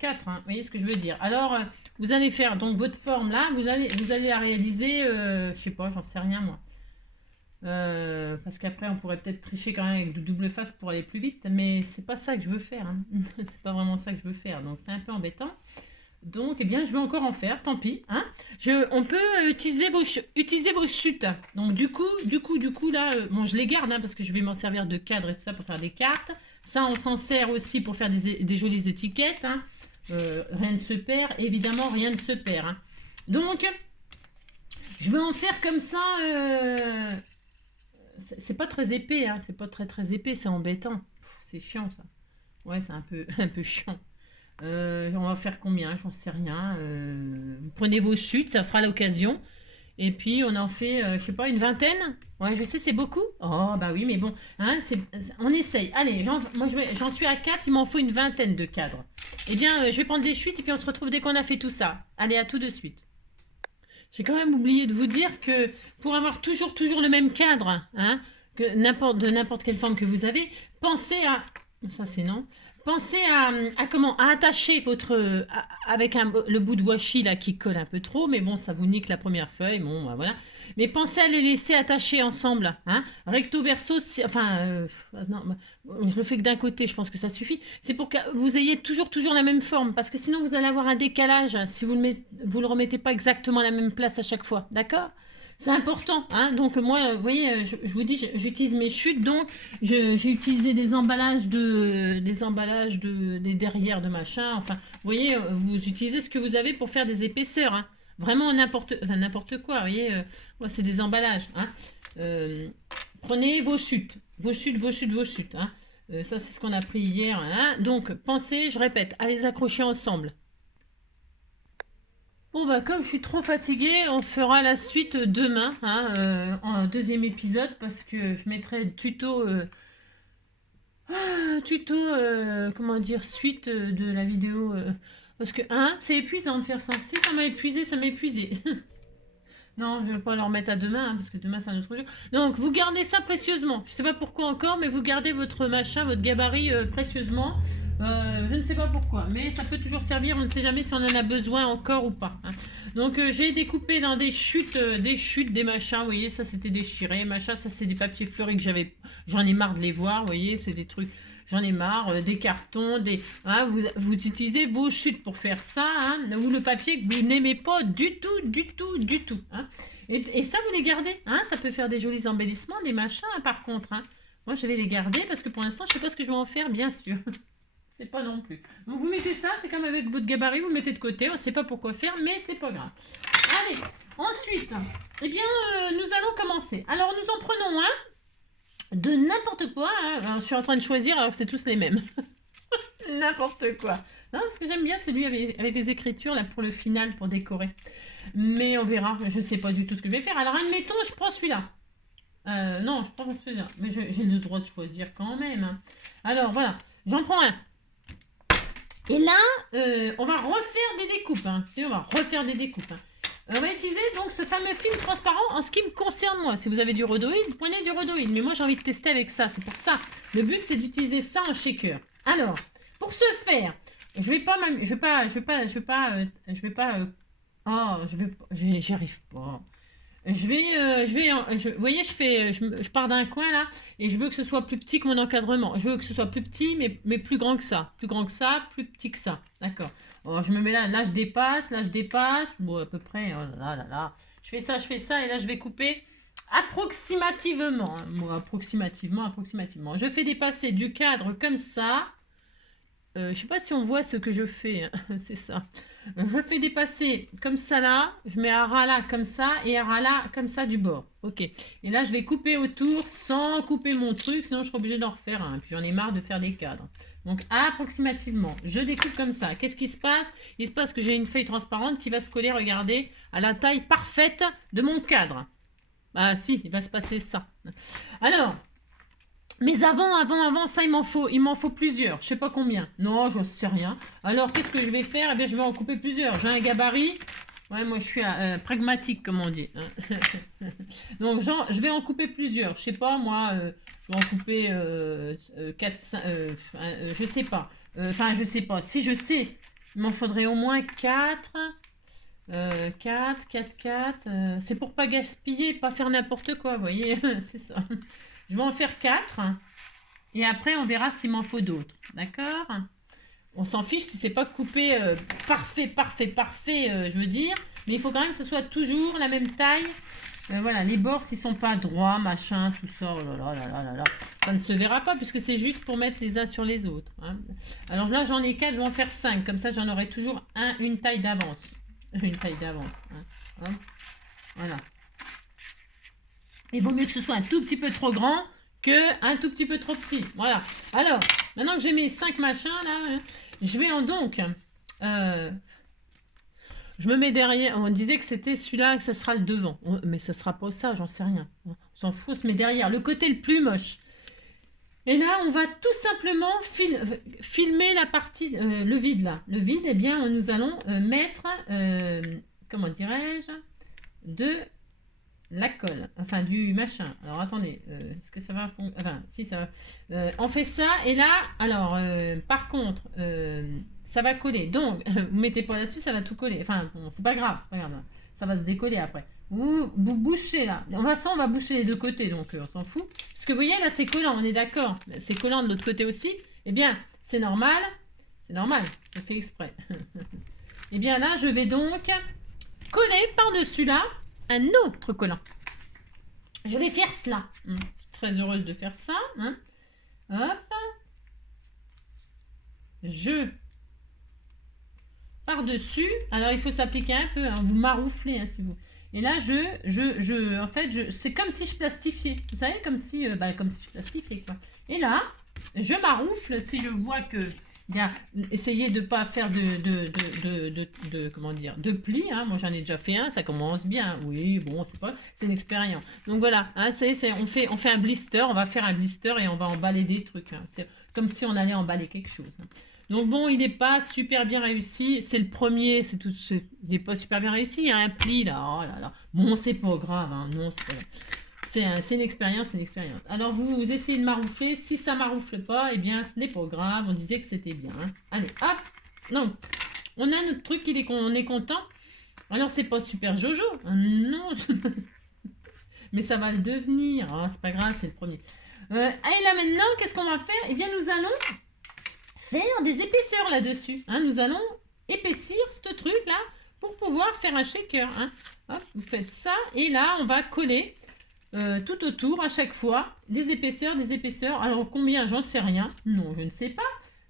4. Hein. Vous voyez ce que je veux dire? Alors, vous allez faire donc votre forme là. Vous allez la réaliser, je sais pas, j'en sais rien moi. Parce qu'après on pourrait peut-être tricher quand même avec du double face pour aller plus vite, mais c'est pas ça que je veux faire, hein. C'est pas vraiment ça que je veux faire, donc c'est un peu embêtant. Donc eh bien je vais encore en faire, tant pis, hein. On peut utiliser vos chutes. Donc du coup là, bon je les garde, hein, parce que je vais m'en servir de cadre et tout ça pour faire des cartes. Ça on s'en sert aussi pour faire des jolies étiquettes, hein. Rien ne se perd, évidemment rien ne se perd, hein. Donc je vais en faire comme ça. C'est pas très épais, hein. C'est pas très épais, c'est embêtant. C'est chiant ça. Ouais, c'est un peu chiant. On va faire combien? J'en sais rien. Vous prenez vos chutes, ça fera l'occasion. Et puis on en fait, je sais pas, une vingtaine. Ouais, je sais, c'est beaucoup. Oh, bah oui, mais bon, hein, on essaye. Allez, moi j'en suis à 4, il m'en faut une vingtaine de cadres. Eh bien, je vais prendre des chutes et puis on se retrouve dès qu'on a fait tout ça. Allez, à tout de suite. J'ai quand même oublié de vous dire que pour avoir toujours le même cadre, hein, de n'importe quelle forme que vous avez, pensez à... Ça c'est non. Pensez à attacher avec le bout de washi là qui colle un peu trop, mais bon, ça vous nique la première feuille, bon, bah, voilà. Mais pensez à les laisser attacher ensemble, hein, recto verso, non, je le fais que d'un côté, je pense que ça suffit. C'est pour que vous ayez toujours la même forme, parce que sinon vous allez avoir un décalage si vous le remettez pas exactement à la même place à chaque fois, d'accord? C'est important, hein. Donc moi, vous voyez, je vous dis, j'utilise mes chutes, donc j'ai utilisé des emballages des derrière de machin. Enfin, vous voyez, vous utilisez ce que vous avez pour faire des épaisseurs, hein. Vraiment n'importe quoi, vous voyez, c'est des emballages, hein. prenez vos chutes. Vos chutes, vos chutes, vos chutes. Hein. Ça, c'est ce qu'on a pris hier. Hein. Donc, pensez, je répète, à les accrocher ensemble. Bon, bah, comme je suis trop fatiguée, on fera la suite demain, hein, en deuxième épisode, parce que je mettrai le tuto, comment dire, suite de la vidéo. Parce que, hein, c'est épuisant de faire ça. Si ça m'a épuisé, ça m'a épuisé. Non, je ne vais pas le remettre à demain, hein, parce que demain c'est un autre jour. Donc, vous gardez ça précieusement. Je ne sais pas pourquoi encore, mais vous gardez votre machin, votre gabarit précieusement. Je ne sais pas pourquoi, mais ça peut toujours servir. On ne sait jamais si on en a besoin encore ou pas. Hein. Donc, j'ai découpé dans des chutes, des machins. Vous voyez, ça c'était déchiré. Machin, ça c'est des papiers fleuris que j'avais. J'en ai marre de les voir. Vous voyez, c'est des trucs. J'en ai marre, des cartons, hein, vous utilisez vos chutes pour faire ça, hein, ou le papier que vous n'aimez pas du tout, du tout, du tout. Hein. Et ça, vous les gardez. Hein, ça peut faire des jolis embellissements, des machins, hein, par contre. Hein. Moi, je vais les garder parce que pour l'instant, je ne sais pas ce que je vais en faire, bien sûr. C'est pas non plus. Donc, vous mettez ça, c'est comme avec votre gabarit, vous mettez de côté. On ne sait pas pourquoi faire, mais c'est pas grave. Allez, ensuite, eh bien, nous allons commencer. Alors, nous en prenons un. De n'importe quoi, hein. Alors, je suis en train de choisir alors que c'est tous les mêmes. N'importe quoi. Non, parce que j'aime bien celui avec les écritures là pour le final, pour décorer. Mais on verra, je ne sais pas du tout ce que je vais faire. Alors admettons, je prends celui-là. Non, je prends pas celui-là. Mais j'ai le droit de choisir quand même. Hein. Alors voilà, j'en prends un. Et là, on va refaire des découpes. Hein. On va refaire des découpes. Hein. On va utiliser donc ce fameux film transparent en ce qui me concerne moi. Si vous avez du rhodoïde, prenez du rhodoïde. Mais moi j'ai envie de tester avec ça, c'est pour ça. Le but c'est d'utiliser ça en shaker. Alors, pour ce faire, j'y arrive pas. Vous voyez, je pars d'un coin là, et je veux que ce soit plus petit que mon encadrement. Je veux que ce soit plus petit, mais plus grand que ça. Plus grand que ça, plus petit que ça. D'accord. Alors, je me mets là, je dépasse. Bon, à peu près, oh là là là. Je fais ça, et là, je vais couper approximativement. Hein. Bon, approximativement. Je fais dépasser du cadre comme ça. Je sais pas si on voit ce que je fais, hein. C'est ça. Je fais dépasser comme ça là, je mets un ras là comme ça et un ras là comme ça du bord. Ok. Et là, je vais couper autour sans couper mon truc, sinon je serai obligée d'en refaire un. Puis j'en ai marre de faire des cadres. Donc approximativement, je découpe comme ça. Qu'est-ce qui se passe? Il se passe que j'ai une feuille transparente qui va se coller, regardez, à la taille parfaite de mon cadre. Ah si, il va se passer ça. Alors... Mais avant, ça, il m'en faut plusieurs. Je sais pas combien. Non, je sais rien. Alors, qu'est-ce que je vais faire? Eh bien, je vais en couper plusieurs. J'ai un gabarit. Ouais, moi, je suis pragmatique, comme on dit. Hein. Donc, je vais en couper plusieurs. Je sais pas, moi, je vais en couper 4, 5, je sais pas. Enfin, je sais pas. Si je sais, il m'en faudrait au moins 4. 4. C'est pour pas gaspiller, pas faire n'importe quoi, vous voyez. C'est ça. Je vais en faire 4. Et après, on verra s'il m'en faut d'autres. D'accord? On s'en fiche si c'est pas coupé parfait, je veux dire. Mais il faut quand même que ce soit toujours la même taille. Voilà, les bords, s'ils sont pas droits, machin, tout ça, oh là là, ça ne se verra pas puisque c'est juste pour mettre les uns sur les autres. Hein. Alors là, j'en ai 4, je vais en faire 5. Comme ça, j'en aurai toujours une taille d'avance. Une taille d'avance. Hein. Voilà. Il vaut mieux que ce soit un tout petit peu trop grand que un tout petit peu trop petit. Voilà. Alors, maintenant que j'ai mes 5 machins là, je vais donc... je me mets derrière. On disait que c'était celui-là, que ça sera le devant. Mais ça sera pas ça, j'en sais rien. On s'en fout, on se met derrière. Le côté le plus moche. Et là, on va tout simplement filmer la partie, le vide là. Le vide, eh bien, nous allons mettre, comment dirais-je, de la colle, enfin du machin. Alors attendez, est-ce que ça va... Enfin, si ça va. On fait ça, et là, alors, par contre, ça va coller. Donc, vous mettez pas là-dessus, ça va tout coller. Enfin, bon, c'est pas grave, ça va se décoller après. Vous bouchez là. On va boucher les deux côtés, donc on s'en fout. Parce que vous voyez, là, c'est collant, on est d'accord. C'est collant de l'autre côté aussi. Eh bien, c'est normal. C'est normal, ça fait exprès. Eh bien là, je vais donc coller par-dessus là un autre collant. Je vais faire cela. Je suis très heureuse de faire ça. Hein. Hop. Je par-dessus. Alors, il faut s'appliquer un peu. Hein. Vous marouflez, hein, si vous... Et là, en fait, c'est comme si je plastifiais. Vous savez, comme si je plastifiais, quoi. Et là, je maroufle si je vois que, bien, essayez de ne pas faire comment dire, de plis. Hein. Moi, j'en ai déjà fait un, ça commence bien. Oui, bon, c'est une expérience. Donc voilà, hein, on fait un blister, on va faire un blister et on va emballer des trucs. Hein. C'est comme si on allait emballer quelque chose. Hein. Donc bon, il n'est pas super bien réussi. C'est le premier, il n'est pas super bien réussi. Il y a un pli là. Oh là là. Bon, c'est pas grave. Hein. Non, c'est une expérience, c'est une expérience. Alors vous essayez de maroufler. Si ça maroufle pas, eh bien ce n'est pas grave. On disait que c'était bien. Hein. Allez, hop. Non, on a notre truc, on est content. Alors c'est pas super Jojo. Non. Mais ça va le devenir. Ah, c'est pas grave, c'est le premier. Et là maintenant, qu'est-ce qu'on va faire? Eh bien nous allons faire des épaisseurs là-dessus. Hein. Nous allons épaissir ce truc-là pour pouvoir faire un shaker. Hein. Hop, vous faites ça et là, on va coller tout autour à chaque fois des épaisseurs, des épaisseurs. Alors combien, j'en sais rien. Non, je ne sais pas.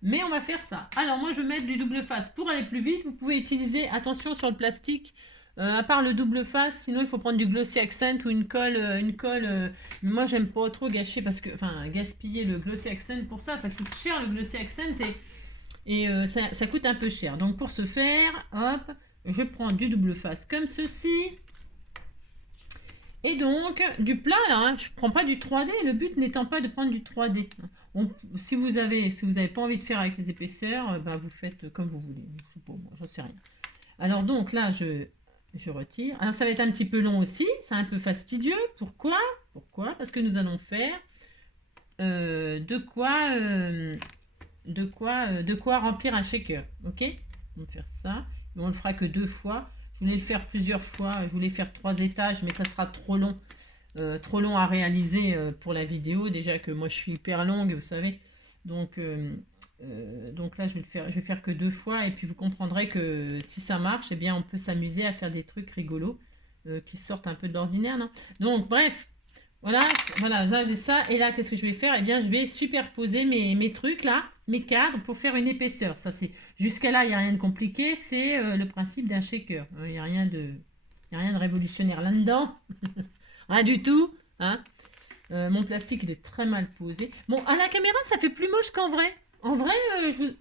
Mais on va faire ça. Alors moi, je vais mettre du double face. Pour aller plus vite, vous pouvez utiliser, attention sur le plastique, à part le double face, sinon il faut prendre du glossy accent ou une colle. Moi, j'aime pas trop gâcher parce que, enfin, gaspiller le glossy accent pour ça, ça coûte cher le glossy accent et ça coûte un peu cher. Donc pour ce faire, hop, je prends du double face comme ceci. Et donc, du plat là, hein, je prends pas du 3D, le but n'étant pas de prendre du 3D. Si vous avez pas envie de faire avec les épaisseurs, bah, vous faites comme vous voulez. Je sais pas, moi, j'en sais rien. Alors donc là, je retire. Alors ça va être un petit peu long aussi, c'est un peu fastidieux. Pourquoi? Parce que nous allons faire de quoi remplir un shaker. Ok? On va faire ça. Et on le fera que 2 fois. Je voulais le faire plusieurs fois. Je voulais faire 3 étages, mais ça sera trop long. Trop long à réaliser pour la vidéo. Déjà que moi je suis hyper longue, vous savez. Donc là je vais faire que 2 fois. Et puis vous comprendrez que si ça marche, eh bien on peut s'amuser à faire des trucs rigolos qui sortent un peu de l'ordinaire. Donc bref. Voilà, là j'ai ça. Et là, qu'est-ce que je vais faire? Eh bien, je vais superposer mes trucs là, mes cadres pour faire une épaisseur. Ça, c'est jusqu'à là, il n'y a rien de compliqué. C'est le principe d'un shaker. Il n'y a rien de révolutionnaire là-dedans. Rien du tout. Hein. Mon plastique, il est très mal posé. Bon, à la caméra, ça fait plus moche qu'en vrai. En vrai,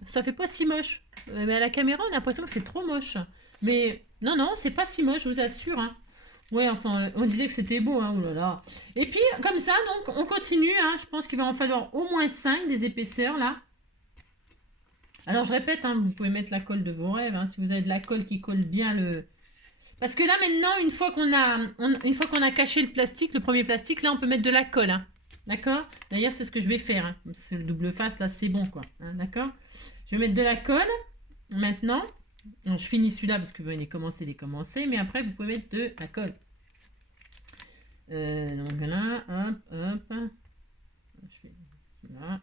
ça fait pas si moche. Mais à la caméra, on a l'impression que c'est trop moche. Mais non, non, c'est pas si moche, je vous assure. Hein. Ouais, enfin, on disait que c'était beau, hein, oulala. Et puis, comme ça, donc, on continue, hein, je pense qu'il va en falloir au moins 5 des épaisseurs, là. Alors, je répète, hein, vous pouvez mettre la colle de vos rêves, hein, si vous avez de la colle qui colle bien le... Parce que là, maintenant, une fois qu'on a caché le plastique, le premier plastique, là, on peut mettre de la colle, hein. D'accord? D'ailleurs, c'est ce que je vais faire, hein. Le double face, là, c'est bon, quoi. Hein, d'accord? Je vais mettre de la colle, maintenant. Donc, je finis celui-là parce que vous venez commencer, mais après, vous pouvez mettre de la colle. Donc là, hop. Je fais là.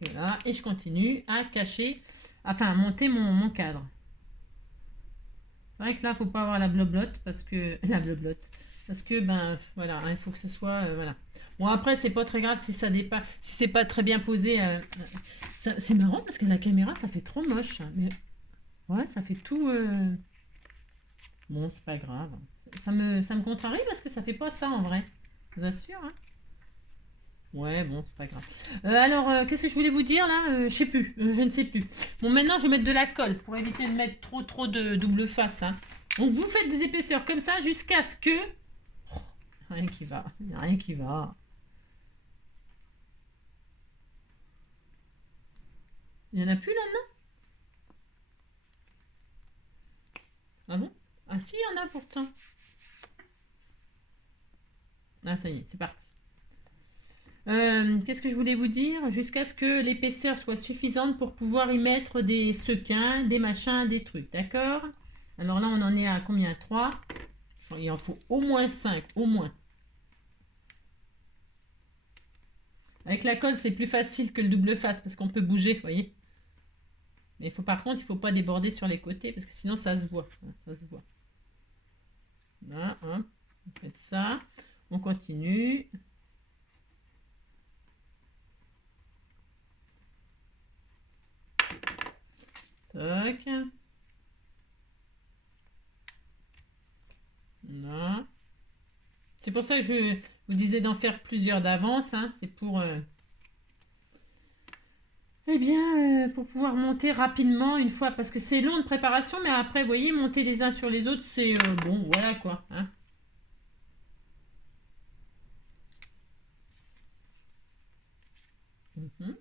Et là, et je continue à cacher, enfin à monter mon cadre. C'est vrai que là, faut pas avoir la bloblotte parce que ben voilà, hein, il faut que ce soit voilà. Bon après c'est pas très grave si ça dépasse, si c'est pas très bien posé. C'est marrant parce que la caméra ça fait trop moche. Mais ouais, ça fait tout. Bon, c'est pas grave. Ça me contrarie parce que ça fait pas ça en vrai. Je vous assure. Hein. Ouais, bon, c'est pas grave. Alors, qu'est-ce que je voulais vous dire là? Je sais plus, je ne sais plus. Bon, maintenant, je vais mettre de la colle pour éviter de mettre trop de double face. Hein. Donc, vous faites des épaisseurs comme ça jusqu'à ce que... Oh, rien qui va, il n'y a rien qui va. Il n'y en a plus là-dedans? Ah bon? Ah si, il y en a pourtant. Ah, ça y est, c'est parti. Qu'est-ce que je voulais vous dire? Jusqu'à ce que l'épaisseur soit suffisante pour pouvoir y mettre des sequins, des machins, des trucs, d'accord? Alors là, on en est à combien? 3. Il en faut au moins 5, au moins. Avec la colle, c'est plus facile que le double face parce qu'on peut bouger, vous voyez? Mais par contre, il ne faut pas déborder sur les côtés parce que sinon, ça se voit. Ça se voit. Là, hop, vous faites ça. On continue. Toc. Là. C'est pour ça que je vous disais d'en faire plusieurs d'avance. Hein. C'est pour... Eh bien, pour pouvoir monter rapidement une fois, parce que c'est long de préparation, mais après, vous voyez, monter les uns sur les autres, c'est bon, voilà quoi. Hein. Mhm.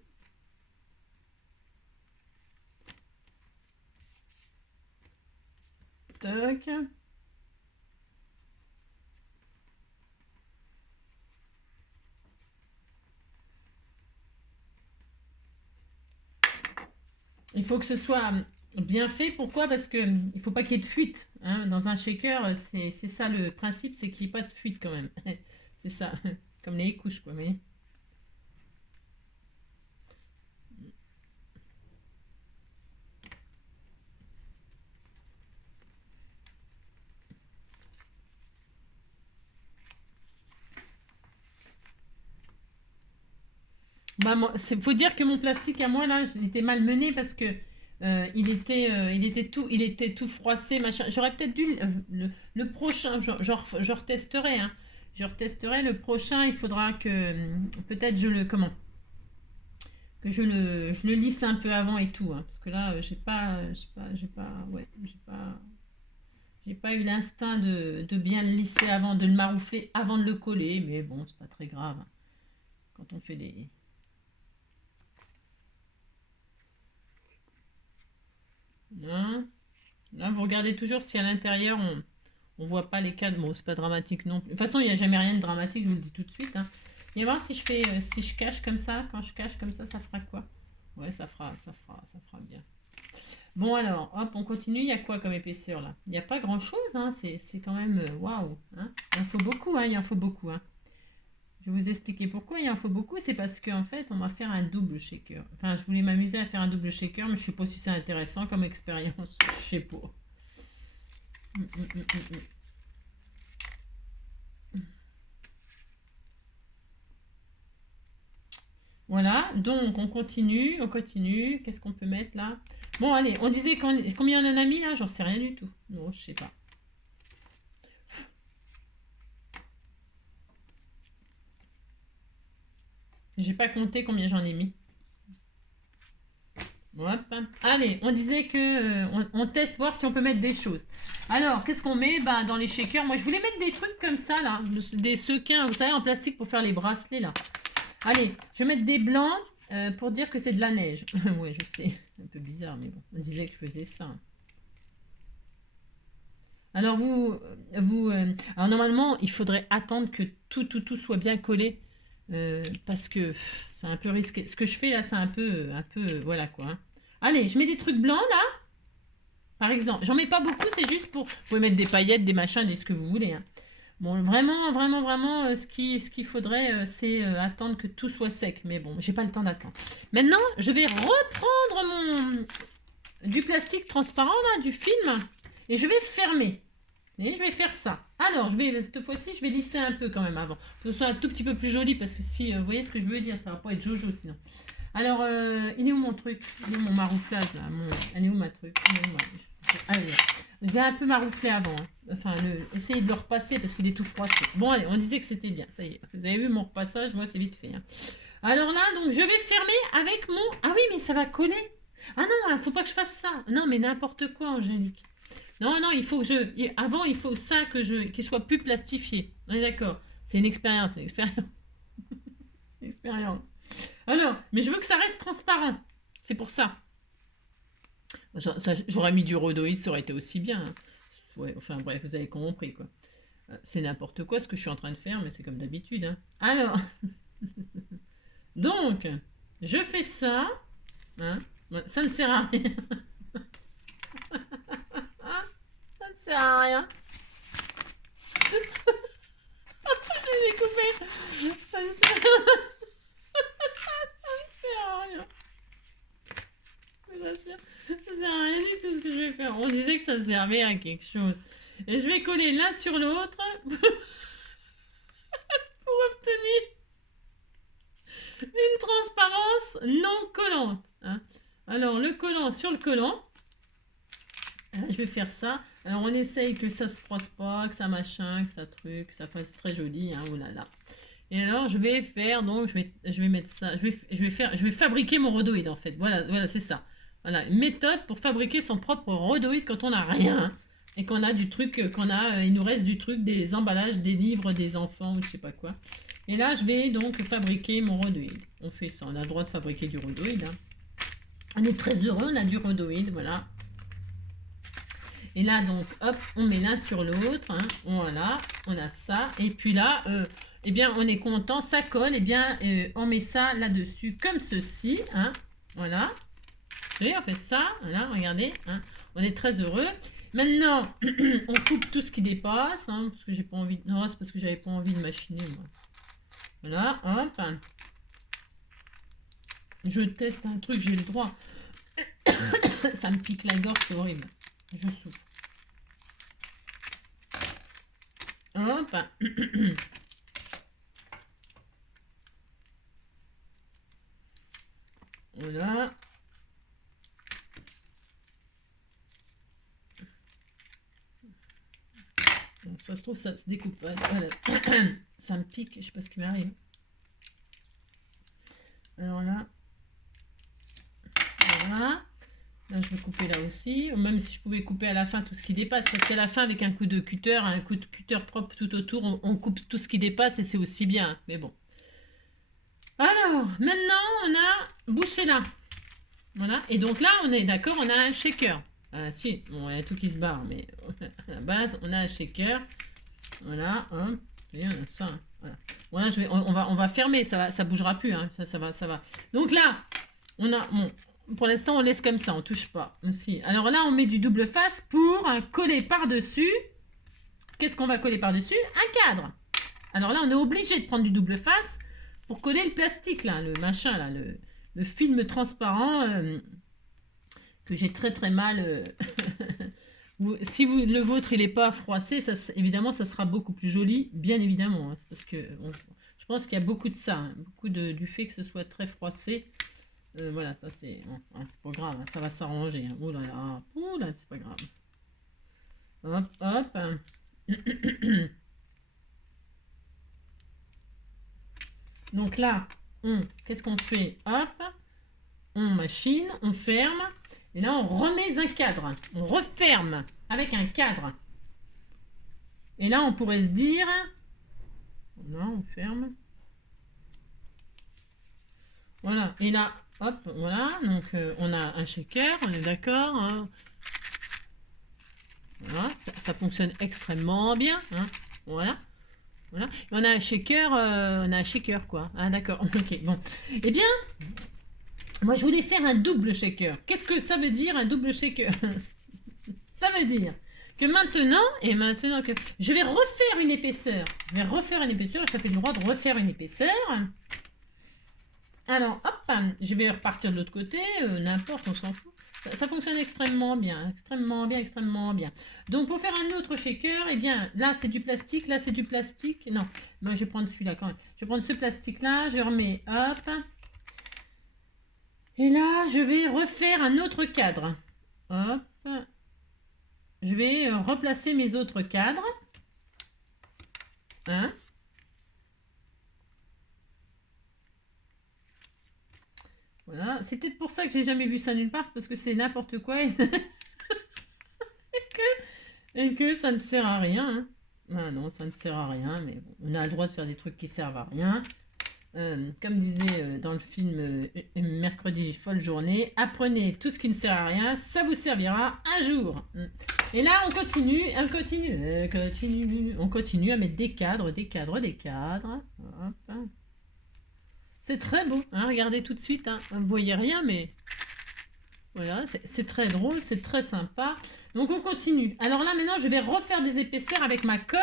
Toc. Il faut que ce soit bien fait. Pourquoi? Parce que il faut pas qu'il y ait de fuite. Hein. Dans un shaker, c'est ça le principe, c'est qu'il n'y ait pas de fuite quand même. C'est ça, comme les couches quoi. Mais... Bah, faut dire que mon plastique à moi là, il était mal mené parce que il était tout froissé machin. J'aurais peut-être dû le prochain, je retesterai. Hein. Je retesterai le prochain. Il faudra que peut-être je le comment que je le lisse un peu avant et tout. Hein, parce que là, j'ai pas eu l'instinct de bien le lisser avant, de le maroufler avant de le coller. Mais bon, c'est pas très grave. Hein, quand on fait des Hein. Là, vous regardez toujours si à l'intérieur on voit pas les cadres. Bon, c'est pas dramatique non plus. De toute façon, il n'y a jamais rien de dramatique, je vous le dis tout de suite. Hein. Et voir si je fais, si je cache comme ça. Quand je cache comme ça fera quoi? Ouais, ça fera bien. Bon alors, hop, on continue. Il y a quoi comme épaisseur là? Il n'y a pas grand chose. Hein. C'est quand même waouh. Hein. Il en faut beaucoup. Hein. Il en faut beaucoup. Hein. Je vais vous expliquer pourquoi il en faut beaucoup. C'est parce qu'en fait, on va faire un double shaker. Enfin, je voulais m'amuser à faire un double shaker, mais je sais pas si c'est intéressant comme expérience. Je sais pas. Hum, hum, hum, hum, Voilà, donc on continue, on continue. Qu'est-ce qu'on peut mettre là? Bon, allez, on disait combien on en a mis là? J'en sais rien du tout. Non, je sais pas. J'ai pas compté combien j'en ai mis. Hop. Allez, on disait que on teste voir si on peut mettre des choses. Alors, qu'est-ce qu'on met bah, dans les shakers? Moi, je voulais mettre des trucs comme ça là, des sequins, vous savez, en plastique pour faire les bracelets là. Allez, je vais mettre des blancs pour dire que c'est de la neige. Oui, je sais, un peu bizarre, mais bon, on disait que je faisais ça. Alors alors normalement, il faudrait attendre que tout soit bien collé parce que c'est un peu risqué. Ce que je fais là, c'est un peu, voilà quoi. Hein. Allez, je mets des trucs blancs là, par exemple. J'en mets pas beaucoup, c'est juste pour. Vous pouvez mettre des paillettes, des machins, des ce que vous voulez. Hein. Bon, vraiment, ce qu'il faudrait, c'est attendre que tout soit sec. Mais bon, j'ai pas le temps d'attendre. Maintenant, je vais reprendre du plastique transparent là, du film, et je vais fermer. Et je vais faire ça. Alors, cette fois-ci, je vais lisser un peu quand même avant. Pour que ce soit un tout petit peu plus joli, parce que si, vous voyez ce que je veux dire, ça va pas être jojo sinon. Alors, il est où mon truc? Il est où mon marouflage là Elle est où ma truc? Allez, je vais un peu maroufler avant. Hein. Enfin, essayer de le repasser parce qu'il est tout froissé. Bon, allez, on disait que c'était bien. Ça y est, vous avez vu mon repassage, moi c'est vite fait. Hein. Alors là, donc, je vais fermer avec mon... Ah oui, mais ça va coller. Ah non, il faut pas que je fasse ça. Non, mais n'importe quoi, Angélique. Non, il faut que Avant, il faut ça qu'il soit plus plastifié. On est d'accord. C'est une expérience, c'est une expérience. C'est une expérience. Alors, mais je veux que ça reste transparent. C'est pour ça. J'aurais mis du rhodoïde, ça aurait été aussi bien. Hein. Ouais, enfin bref, vous avez compris quoi. C'est n'importe quoi ce que je suis en train de faire, mais c'est comme d'habitude. Hein. Alors, donc, je fais ça. Hein. Ça ne sert à rien. Ça ne sert à rien. Je l'ai coupé. Ça ne sert à rien. Ça sert à rien du tout ce que je vais faire. On disait que ça servait à quelque chose. Et je vais coller l'un sur l'autre pour obtenir une transparence non collante. Hein. Alors, le collant sur le collant. Je vais faire ça. Alors, on essaye que ça se froisse pas, que ça machin, que ça truc, que ça fasse très joli, hein, oh là là. Et alors, je vais faire, donc, je vais mettre ça, je vais fabriquer mon rhodoïde, en fait. Voilà, c'est ça. Voilà, une méthode pour fabriquer son propre rhodoïde quand on n'a rien, hein, et qu'on a du truc, il nous reste du truc, des emballages, des livres, des enfants, ou je sais pas quoi. Et là, je vais donc fabriquer mon rhodoïde. On fait ça, on a le droit de fabriquer du rhodoïde, hein. On est très heureux, on a du rhodoïde, voilà. Et là, donc, hop, on met l'un sur l'autre, hein, voilà, on a ça. Et puis là, eh bien, on est content, ça colle, eh bien, on met ça là-dessus, comme ceci, hein, voilà. Et on fait ça, voilà, regardez, hein, on est très heureux. Maintenant, on coupe tout ce qui dépasse, hein, parce que j'ai pas envie, non, c'est parce que j'avais pas envie de machiner, moi. Voilà, hop. Je teste un truc, j'ai le droit. Ça me pique la gorge, c'est horrible. Je souffre. Hop. Voilà. Donc, ça se trouve, ça se découpe. Voilà. Ça me pique, je sais pas ce qui m'arrive. Alors là. Voilà. Là, je vais couper là aussi. Même si je pouvais couper à la fin tout ce qui dépasse. Parce qu'à la fin, avec un coup de cutter propre tout autour, on coupe tout ce qui dépasse et c'est aussi bien. Mais bon. Alors, maintenant, on a bouché là. Voilà. Et donc là, on est d'accord, on a un shaker. Si, bon, il y a tout qui se barre, mais à la base, on a un shaker. Voilà. Hop. Et on a ça. Hein. Voilà. Voilà, on va fermer, ça bougera plus. Hein. Ça va. Donc là, on a... Bon, pour l'instant, on laisse comme ça, on touche pas. Aussi. Alors là, on met du double face pour coller par-dessus. Qu'est-ce qu'on va coller par-dessus? Un cadre. Alors là, on est obligé de prendre du double face pour coller le plastique, là, le machin, là, le film transparent que j'ai très très mal. Si le vôtre, il n'est pas froissé, évidemment, ça sera beaucoup plus joli, bien évidemment. Hein, parce que je pense qu'il y a beaucoup de ça, hein, beaucoup du fait que ce soit très froissé. Voilà, ça c'est pas grave, hein, ça va s'arranger. Hein. Oh là, c'est pas grave. Hop. Donc là, qu'est-ce qu'on fait? Hop, on machine, on ferme. Et là, on remet un cadre. On referme avec un cadre. Et là, on pourrait se dire... Non, on ferme. Voilà. Et là, hop, voilà. Donc, on a un shaker, on est d'accord. Hein. Voilà, ça fonctionne extrêmement bien. Hein. Voilà. Voilà. Et on a un shaker, quoi. Ah, d'accord. Ok, bon. Eh bien, moi, je voulais faire un double shaker. Qu'est-ce que ça veut dire, un double shaker? Ça veut dire que maintenant que je vais refaire une épaisseur. Ça fait le droit de refaire une épaisseur. Alors, hop, je vais repartir de l'autre côté. N'importe, on s'en fout. Ça fonctionne extrêmement bien. Donc, pour faire un autre shaker, eh bien, là, c'est du plastique. Là, c'est du plastique. Non, moi, je vais prendre celui-là quand même. Je vais prendre ce plastique-là. Je remets, hop. Et là, je vais refaire un autre cadre. Hop. Je vais replacer mes autres cadres. Hein? Voilà. C'est peut-être pour ça que j'ai jamais vu ça nulle part, parce que c'est n'importe quoi et que ça ne sert à rien. Hein. Ah non, ça ne sert à rien, mais bon, on a le droit de faire des trucs qui servent à rien. Comme disait dans le film Mercredi folle journée, apprenez tout ce qui ne sert à rien, ça vous servira un jour. Et là, on continue à mettre des cadres. Hop. C'est très beau, hein, regardez tout de suite, hein. Vous ne voyez rien, mais voilà, c'est très drôle, c'est très sympa. Donc on continue. Alors là, maintenant, je vais refaire des épaisseurs avec ma colle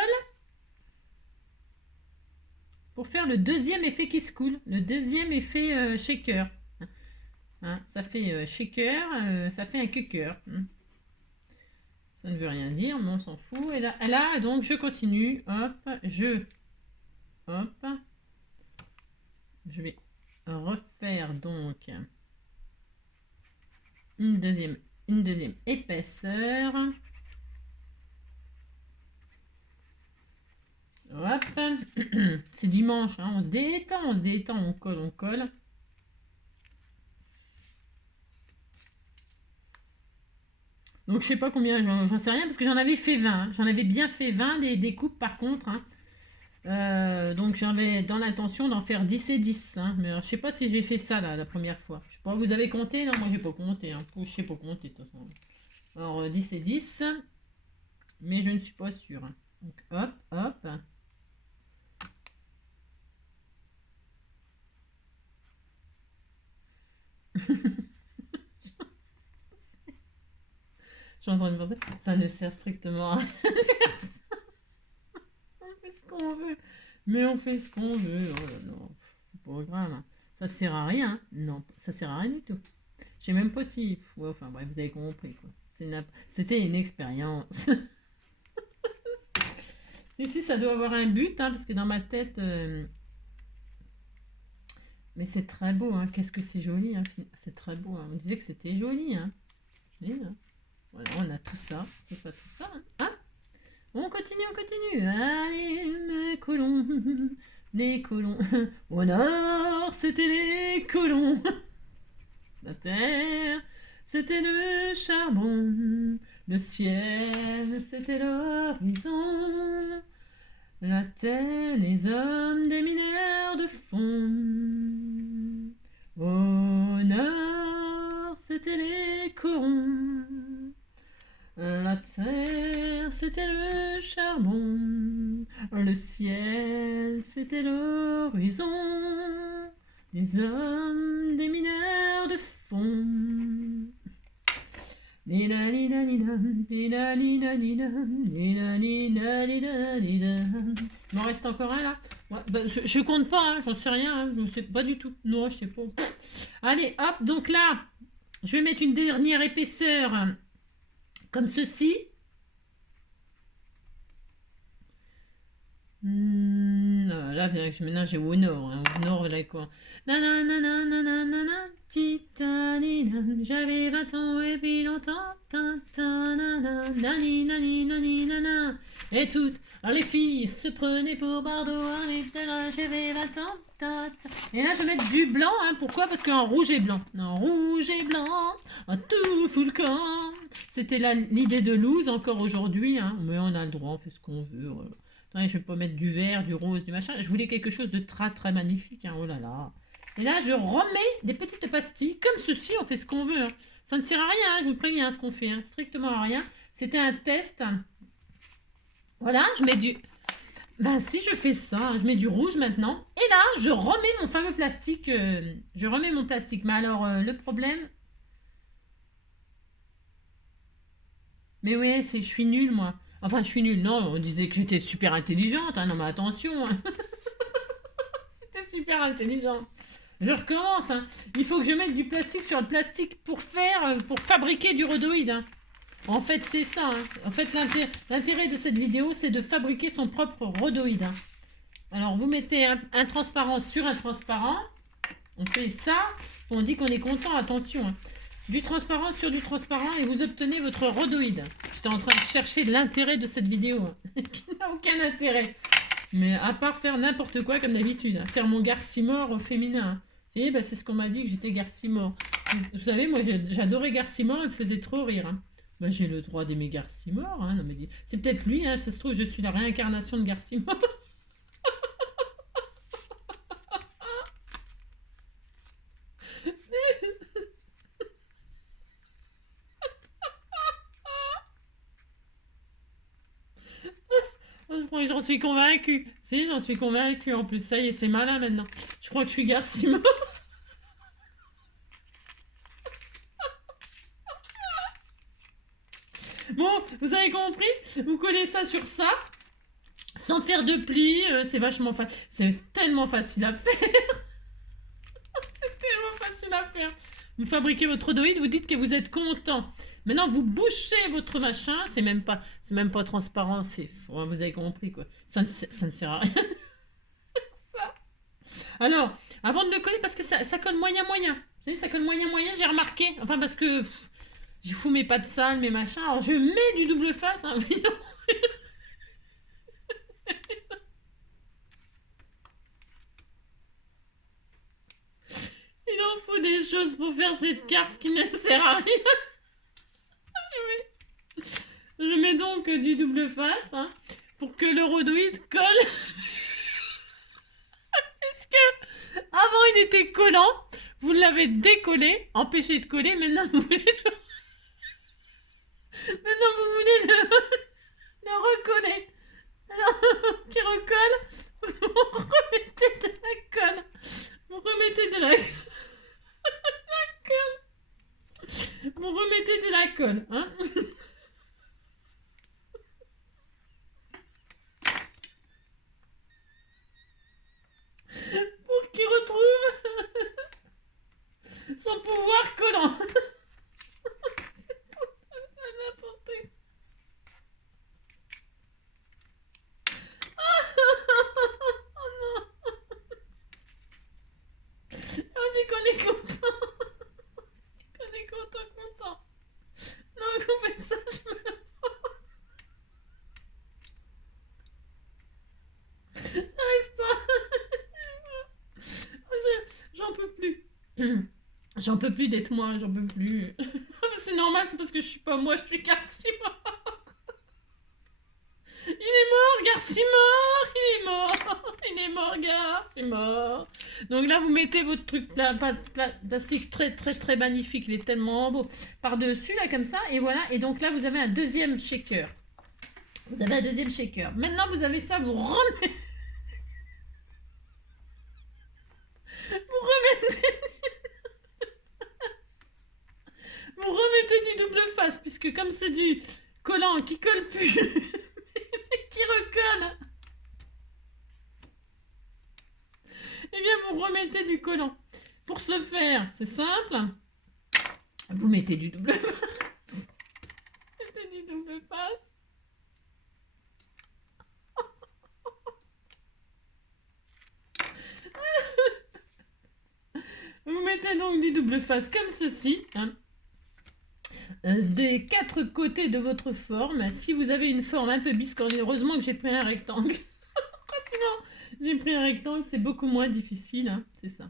pour faire le deuxième effet qui se coule, le deuxième effet shaker. Hein, ça fait shaker, ça fait un cucker. Ça ne veut rien dire, mais on s'en fout. Et là, donc, je continue. Hop. Je vais refaire donc une deuxième une deuxième épaisseur. Hop. C'est dimanche, hein, on se détend, on colle. Donc je sais pas combien, j'en sais rien, parce que j'en avais fait 20. Hein. J'en avais bien fait 20 des coupes par contre. Hein. Donc j'avais dans l'intention d'en faire 10 et 10. Hein. Mais je sais pas si j'ai fait ça là, la première fois. Je sais pas, vous avez compté? Non, moi j'ai pas compté. Hein. Je sais pas compter de toute façon. Alors 10 et 10. Mais je ne suis pas sûre. Hein. Donc hop, hop. Je suis en train de penser, ça ne sert strictement à rien. On fait ce qu'on veut. Mais on fait ce qu'on veut. Oh là là, c'est pas grave. Hein. Ça sert à rien. Non, ça sert à rien du tout. Je sais même pas si. Ouais, enfin bref, vous avez compris quoi. C'était une expérience. Si, ça doit avoir un but, hein, parce que dans ma tête. Mais c'est très beau, hein. Qu'est-ce que c'est joli, hein. C'est très beau. Hein. On disait que c'était joli, hein. Et, hein. Voilà, on a tout ça, hein. Ah, on continue. Allez, les colons, les colons. Au nord, c'était les colons. La terre, c'était le charbon. Le ciel, c'était l'horizon. La terre, les hommes, des mineurs de fond. Au nord, c'était les corons. La terre, c'était le charbon. Le ciel, c'était l'horizon. Les hommes, des mineurs de fond. Il m'en reste encore un là. Ouais, bah, je compte pas, hein, j'en sais rien, hein, je sais pas du tout. Non, je sais pas. Allez, hop, donc là, je vais mettre une dernière épaisseur comme ceci. Là, maintenant j'ai au nord. Hein, au nord, là quoi. J'avais 20 ans et puis longtemps. Et toutes les filles se prenaient pour Bardot. J'avais 20 ans. Et là, je vais mettre du blanc. Hein, pourquoi? Parce qu'en rouge et blanc. En rouge et blanc, en tout fout le camp. C'était l'idée de Loose encore aujourd'hui. Hein, mais on a le droit, on fait ce qu'on veut. Voilà. Attendez, je vais pas mettre du vert, du rose, du machin. Je voulais quelque chose de très très magnifique. Hein, oh là là. Et là, je remets des petites pastilles. Comme ceci, on fait ce qu'on veut. Hein. Ça ne sert à rien, hein, je vous préviens, ce qu'on fait. Hein, strictement à rien. C'était un test. Voilà, je mets du... Ben si, je fais ça. Je mets du rouge maintenant. Et là, je remets mon fameux plastique. Je remets mon plastique. Mais alors, le problème... Mais oui, je suis nulle, moi. Enfin, je suis nulle. Non, on disait que j'étais super intelligente. Hein. Non, mais attention. Hein. J'étais super intelligente. Je recommence. Hein. Il faut que je mette du plastique sur le plastique pour fabriquer du rhodoïde. Hein. En fait, c'est ça. Hein. En fait, l'intérêt de cette vidéo, c'est de fabriquer son propre rhodoïde. Hein. Alors, vous mettez un transparent sur un transparent. On fait ça. On dit qu'on est content. Attention. Hein. Du transparent sur du transparent et vous obtenez votre rhodoïde. J'étais en train de chercher l'intérêt de cette vidéo. Hein, qui n'a aucun intérêt. Mais à part faire n'importe quoi comme d'habitude. Hein, faire mon Garcimore au féminin. Hein. Vous voyez, bah, c'est ce qu'on m'a dit que j'étais Garcimore. Vous savez, moi j'adorais Garcimore, il me faisait trop rire. Hein. Bah, j'ai le droit d'aimer Garcimore. Hein, c'est peut-être lui, hein, ça se trouve, je suis la réincarnation de Garcimore. J'en suis convaincue. Si, j'en suis convaincue. En plus, ça y est, c'est malin maintenant. Je crois que je suis Garcimore. Bon, vous avez compris? Vous collez ça sur ça. Sans faire de plis. C'est vachement facile. C'est tellement facile à faire. C'est tellement facile à faire. Vous fabriquez votre rhodoïde, vous dites que vous êtes content. Maintenant, vous bouchez votre machin. C'est même pas transparent. Vous avez compris quoi. Ça ne sert à rien. Ça. Alors, avant de le coller, parce que ça colle moyen. Vous savez, ça colle moyen. J'ai remarqué. Enfin, parce que j'y fous mes pâtes sales, mes machins. Alors je mets du double face. Hein. Il en faut des choses pour faire cette carte qui ne sert à rien. Je mets donc du double face hein, pour que le rhodoïde colle. Est-ce que avant il était collant, vous l'avez décollé, empêché de coller, maintenant vous voulez le, maintenant vous voulez le recoller. Alors qui recolle, vous remettez de la colle. Vous remettez de la colle. Vous remettez de la colle, hein. Pour qu'il retrouve son pouvoir collant. C'est n'importe quoi. Oh non. On dit qu'on est content. Qu'on est content. Non, vous faites ça, je me le j'arrive pas. J'en peux plus. J'en peux plus d'être moi, j'en peux plus. C'est normal, c'est parce que je suis pas moi, je suis Garcimore. Il est mort, Garcimore. Il est mort. Il est mort, Garcimore. Donc là, vous mettez votre truc plastique très magnifique. Il est tellement beau. Par-dessus, là, comme ça. Et voilà. Et donc là, vous avez un deuxième shaker. Vous avez un deuxième shaker. Maintenant, vous avez ça, vous remettez... Vous remettez du double face, puisque comme c'est du collant qui colle plus, qui recolle, eh bien vous remettez du collant. Pour ce faire, c'est simple, vous mettez du double face. Mettez du double face. Vous mettez donc du double face comme ceci, hein. Des quatre côtés de votre forme. Si vous avez une forme un peu biscornue, heureusement que j'ai pris un rectangle. Sinon, j'ai pris un rectangle, c'est beaucoup moins difficile, hein, c'est ça.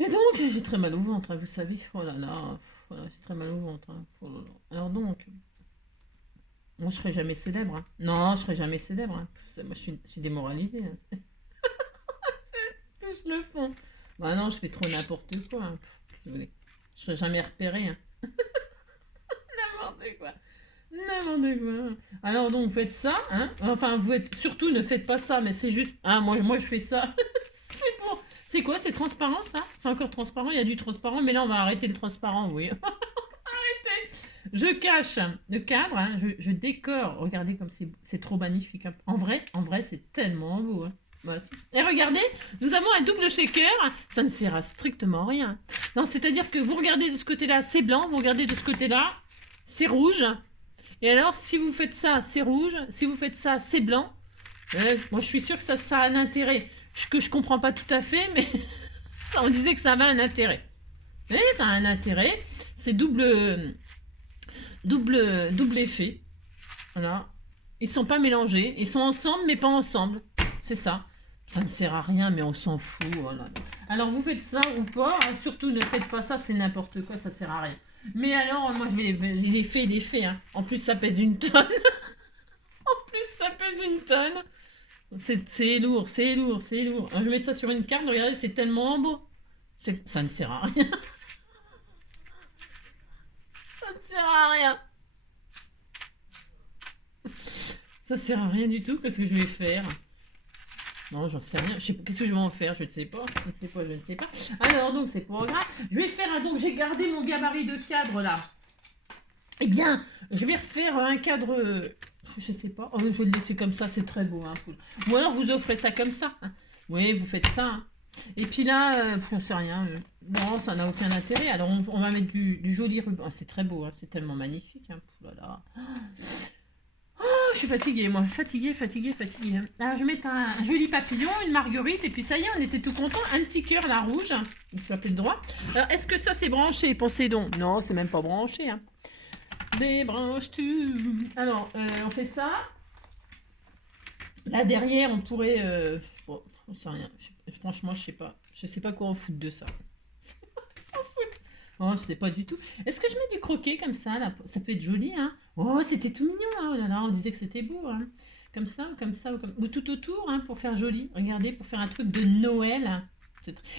Et donc, j'ai très mal au ventre, hein, vous savez. Oh là là, voilà, j'ai très mal au ventre. Hein. Oh là là. Alors donc, moi je serai jamais célèbre. Hein. Non, je serai jamais célèbre. Hein. Moi je suis démoralisée. Hein. Je touche le fond. Bah non, je fais trop n'importe quoi. Hein. Si vous voulez. Je serai jamais repérée. Hein. N'importe quoi. N'importe quoi. Alors donc, vous faites ça. Hein. Enfin, vous faites... surtout ne faites pas ça, mais c'est juste... Ah, moi je fais ça. C'est pour... C'est quoi? C'est transparent, ça? C'est encore transparent? Il y a du transparent, mais là, on va arrêter le transparent, oui. Arrêtez. Je cache le cadre, hein. Je décore. Regardez comme c'est trop magnifique. Hein. En vrai, c'est tellement beau. Hein. Voilà. Et regardez, nous avons un double shaker, ça ne sert à strictement rien. Non, c'est-à-dire que vous regardez de ce côté-là, c'est blanc, vous regardez de ce côté-là, c'est rouge. Et alors, si vous faites ça, c'est rouge, si vous faites ça, c'est blanc. Moi, je suis sûre que ça a un intérêt, que je comprends pas tout à fait, mais ça, on disait que ça avait un intérêt. Et ça a un intérêt, c'est double effet. Voilà. Ils sont pas mélangés, ils sont ensemble, mais pas ensemble. C'est ça. Ça ne sert à rien, mais on s'en fout. Voilà. Alors, vous faites ça ou pas. Hein, surtout, ne faites pas ça, c'est n'importe quoi, ça sert à rien. Mais alors, moi, il est fait. Hein. En plus, ça pèse une tonne. En plus, ça pèse une tonne. C'est lourd. Alors, je vais mettre ça sur une carte. Regardez, c'est tellement beau. Ça ne sert à rien. Ça ne sert à rien. Ça sert à rien du tout. Qu'est-ce que je vais faire? Non, j'en sais rien. Qu'est-ce que je vais en faire? Je ne sais pas. Je ne sais pas. Alors, donc, c'est pas grave. Je vais faire... Donc, j'ai gardé mon gabarit de cadre, là. Eh bien, je vais refaire un cadre... Je sais pas. Oh, je vais le laisser comme ça. C'est très beau. Hein. Ou alors, vous offrez ça comme ça. Hein. Oui, vous faites ça. Hein. Et puis là, j'en sais rien. Non, ça n'a aucun intérêt. Alors, on va mettre du joli ruban. Oh, c'est très beau. Hein. C'est tellement magnifique. Hein. Oh là là. je suis fatiguée, moi. Fatiguée. Alors, je vais mettre un joli papillon, une marguerite, et puis ça y est, on était tout contents. Un petit cœur, là, rouge. Il faut appeler le droit. Alors, est-ce que ça, c'est branché? Pensez donc. Non, c'est même pas branché. Hein. Débranche-tu. Alors, on fait ça. Là, derrière, on pourrait... Bon, on sait rien. Franchement, je sais pas. Je sais pas quoi en foutre de ça. En foutre. Oh, je sais pas du tout. Est-ce que je mets du croquet comme ça, là? Ça peut être joli, hein? Oh, c'était tout mignon, là. Oh là là, on disait que c'était beau, hein. Comme ça, ou tout autour, hein, pour faire joli. Regardez, pour faire un truc de Noël. Hein.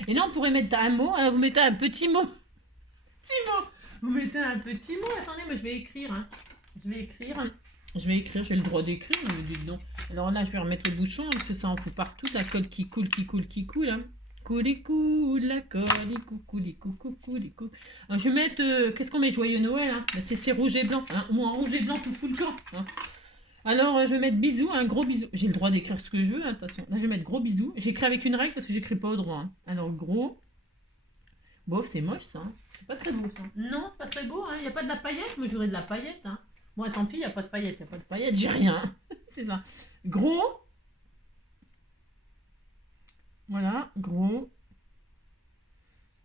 Et là, on pourrait mettre un mot. Hein, vous mettez un petit mot. Petit mot. Vous mettez un petit mot. Attendez, moi, je vais écrire. Hein. Je vais écrire, j'ai le droit d'écrire, mais dites donc. Alors là, je vais remettre le bouchon, hein, parce que ça en fout partout. La colle qui coule. Hein. Coule, la colle, coule. Alors, je vais mettre, qu'est-ce qu'on met? Joyeux Noël, hein. Ben, c'est rouge et blanc, hein. Moi, en rouge et blanc, tout fout le camp. Hein. Alors, je vais mettre bisous, un gros bisou. J'ai le droit d'écrire ce que je veux, hein, attention. Là, je vais mettre gros bisous. J'écris avec une règle parce que j'écris pas au droit. Hein. Alors, gros. Bof, c'est moche, ça. Hein. C'est pas très beau, ça. Non, c'est pas très beau, hein. Il n'y a pas de la paillette, mais j'aurais de la paillette, hein. Moi, tant pis, il n'y a pas de paillettes, j'ai rien. C'est ça. Gros. Voilà, gros.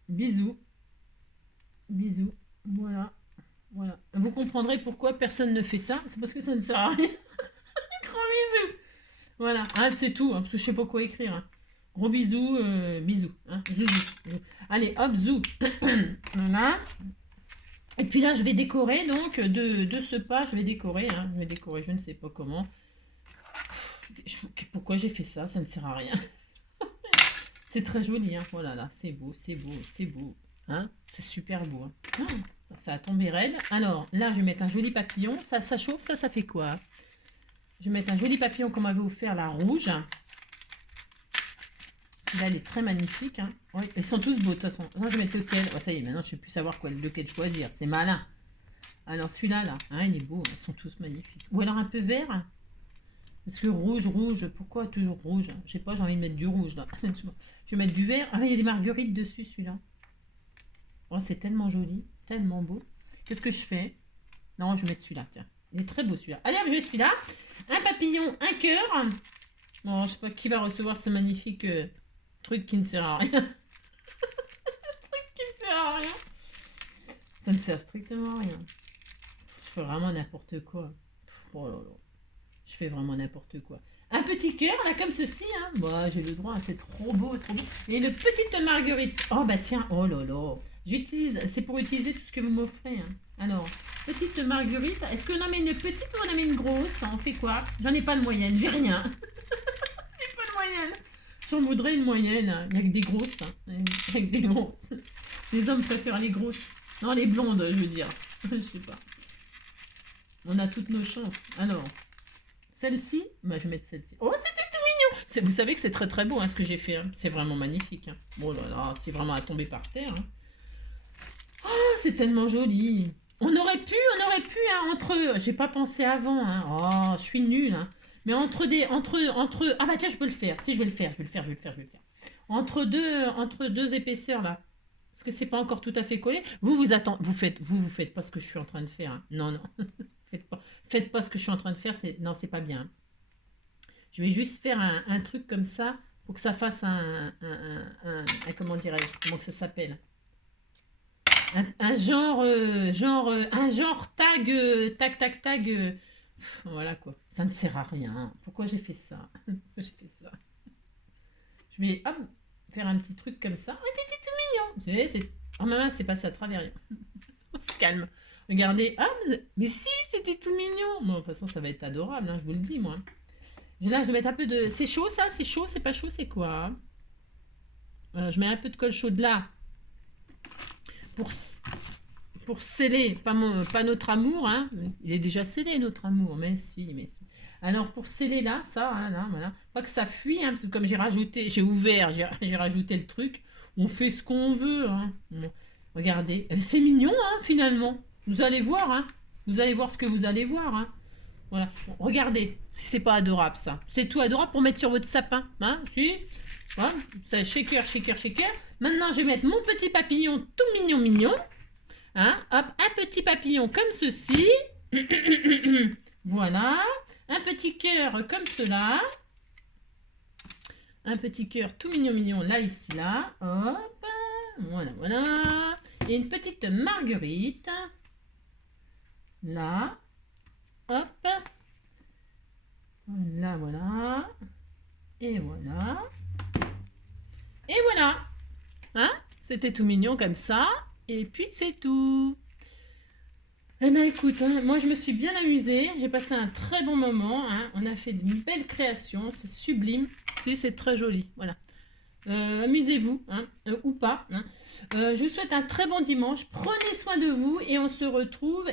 Bisous. Voilà. Vous comprendrez pourquoi personne ne fait ça. C'est parce que ça ne sert à rien. Gros bisous. Voilà, ah, c'est tout, hein, parce que je sais pas quoi écrire. Hein. Gros bisous, bisous. Hein. Zouzou. Allez, hop, zou. Voilà. Et puis là, je vais décorer, donc, de ce pas, je vais décorer, je ne sais pas comment. Pourquoi j'ai fait ça? Ça ne sert à rien. C'est très joli, hein. Voilà, là, c'est beau. Hein, c'est super beau. Hein. Oh, ça a tombé raide. Alors, là, je vais mettre un joli papillon. Ça chauffe, ça fait quoi? Je vais mettre un joli papillon qu'on m'avait offert, la rouge. Là, elle est très magnifique. Hein. Oui, ils sont tous beaux, de toute façon. Là, je vais mettre lequel. Oh, ça y est, maintenant, je ne sais plus savoir lequel choisir. C'est malin. Alors, celui-là, là, hein, il est beau. Ils sont tous magnifiques. Ou alors un peu vert. Parce que rouge, pourquoi toujours rouge? Je sais pas, j'ai envie de mettre du rouge, là. Je vais mettre du vert. Ah, il y a des marguerites dessus, celui-là. Oh, c'est tellement joli, tellement beau. Qu'est-ce que je fais? Non, je vais mettre celui-là, tiens. Il est très beau, celui-là. Allez, je mets celui-là. Un papillon, un cœur. Bon, je sais pas qui va recevoir ce magnifique... truc qui ne sert à rien. Truc qui ne sert à rien. Ça ne sert strictement à rien. Je fais vraiment n'importe quoi. Oh là là. Je fais vraiment n'importe quoi. Un petit cœur, là, comme ceci. Hein. Bah, j'ai le droit, c'est trop beau. Et une petite marguerite. Oh, bah tiens, oh là là. J'utilise, c'est pour utiliser tout ce que vous m'offrez. Hein. Alors, petite marguerite. Est-ce qu'on en met une petite ou on en met une grosse? On fait quoi? J'en ai pas de moyenne, j'ai rien. J'ai pas de moyenne. J'en voudrais une moyenne. Il n'y a que des grosses. Hein. Il y a que des grosses. Les hommes préfèrent les grosses. Non, les blondes, je veux dire. Je sais pas. On a toutes nos chances. Alors, celle-ci, bah, je vais mettre celle-ci. Oh, c'était tout mignon. Vous savez que c'est très très beau hein, ce que j'ai fait. Hein. C'est vraiment magnifique. Hein. Oh là là, c'est vraiment à tomber par terre. Hein. Oh, c'est tellement joli. On aurait pu, hein, entre... J'ai pas pensé avant. Hein. Oh, je suis nulle. Hein. Mais entre... Ah bah tiens, je peux le faire. Si, je vais le faire. Entre deux épaisseurs, là. Parce que c'est pas encore tout à fait collé. Vous faites pas ce que je suis en train de faire. Hein. Non. Faites pas ce que je suis en train de faire. Non, c'est pas bien. Je vais juste faire un truc comme ça pour que ça fasse un comment dirais-je? Comment que ça s'appelle? Un genre tag. Voilà quoi. Ça ne sert à rien. Pourquoi j'ai fait ça? Je vais hop, faire un petit truc comme ça. Oh, t'étais tout mignon. Oh maman, c'est passé à travers. On se calme. Regardez. Ah, mais si, c'était tout mignon. Bon, de toute façon, ça va être adorable, hein, je vous le dis, moi. Là, je vais mettre un peu de... C'est chaud, ça? C'est chaud? C'est pas chaud? C'est quoi? Voilà, je mets un peu de colle chaude là. Pour sceller, pas notre amour. Hein. Il est déjà scellé, notre amour. Mais si. Alors, pour sceller là, ça, hein, là, voilà. Pas que ça fuit, hein, parce que comme j'ai rajouté le truc. On fait ce qu'on veut. Hein. Bon, regardez. C'est mignon, hein, finalement. Vous allez voir, hein. Vous allez voir ce que vous allez voir, hein. Voilà. Bon, regardez, si c'est pas adorable, ça. C'est tout adorable pour mettre sur votre sapin. Hein, si. Voilà. C'est shaker. Maintenant, je vais mettre mon petit papillon tout mignon. Hein, hop, un petit papillon comme ceci. Voilà. Un un petit cœur comme cela. Un petit cœur tout mignon, mignon, là, ici, là. Hop. Voilà, voilà. Et une petite marguerite. Là. Hop. Voilà, voilà. Et voilà. Et voilà. Hein? C'était tout mignon comme ça. Et puis, c'est tout. Eh bien, écoute, hein, moi, je me suis bien amusée. J'ai passé un très bon moment. Hein. On a fait une belle création. C'est sublime. Si, c'est très joli. Voilà. Amusez-vous, hein, ou pas. Hein. Je vous souhaite un très bon dimanche. Prenez soin de vous et on se retrouve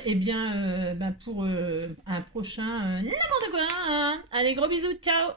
pour un prochain n'importe quoi. Hein. Allez, gros bisous. Ciao.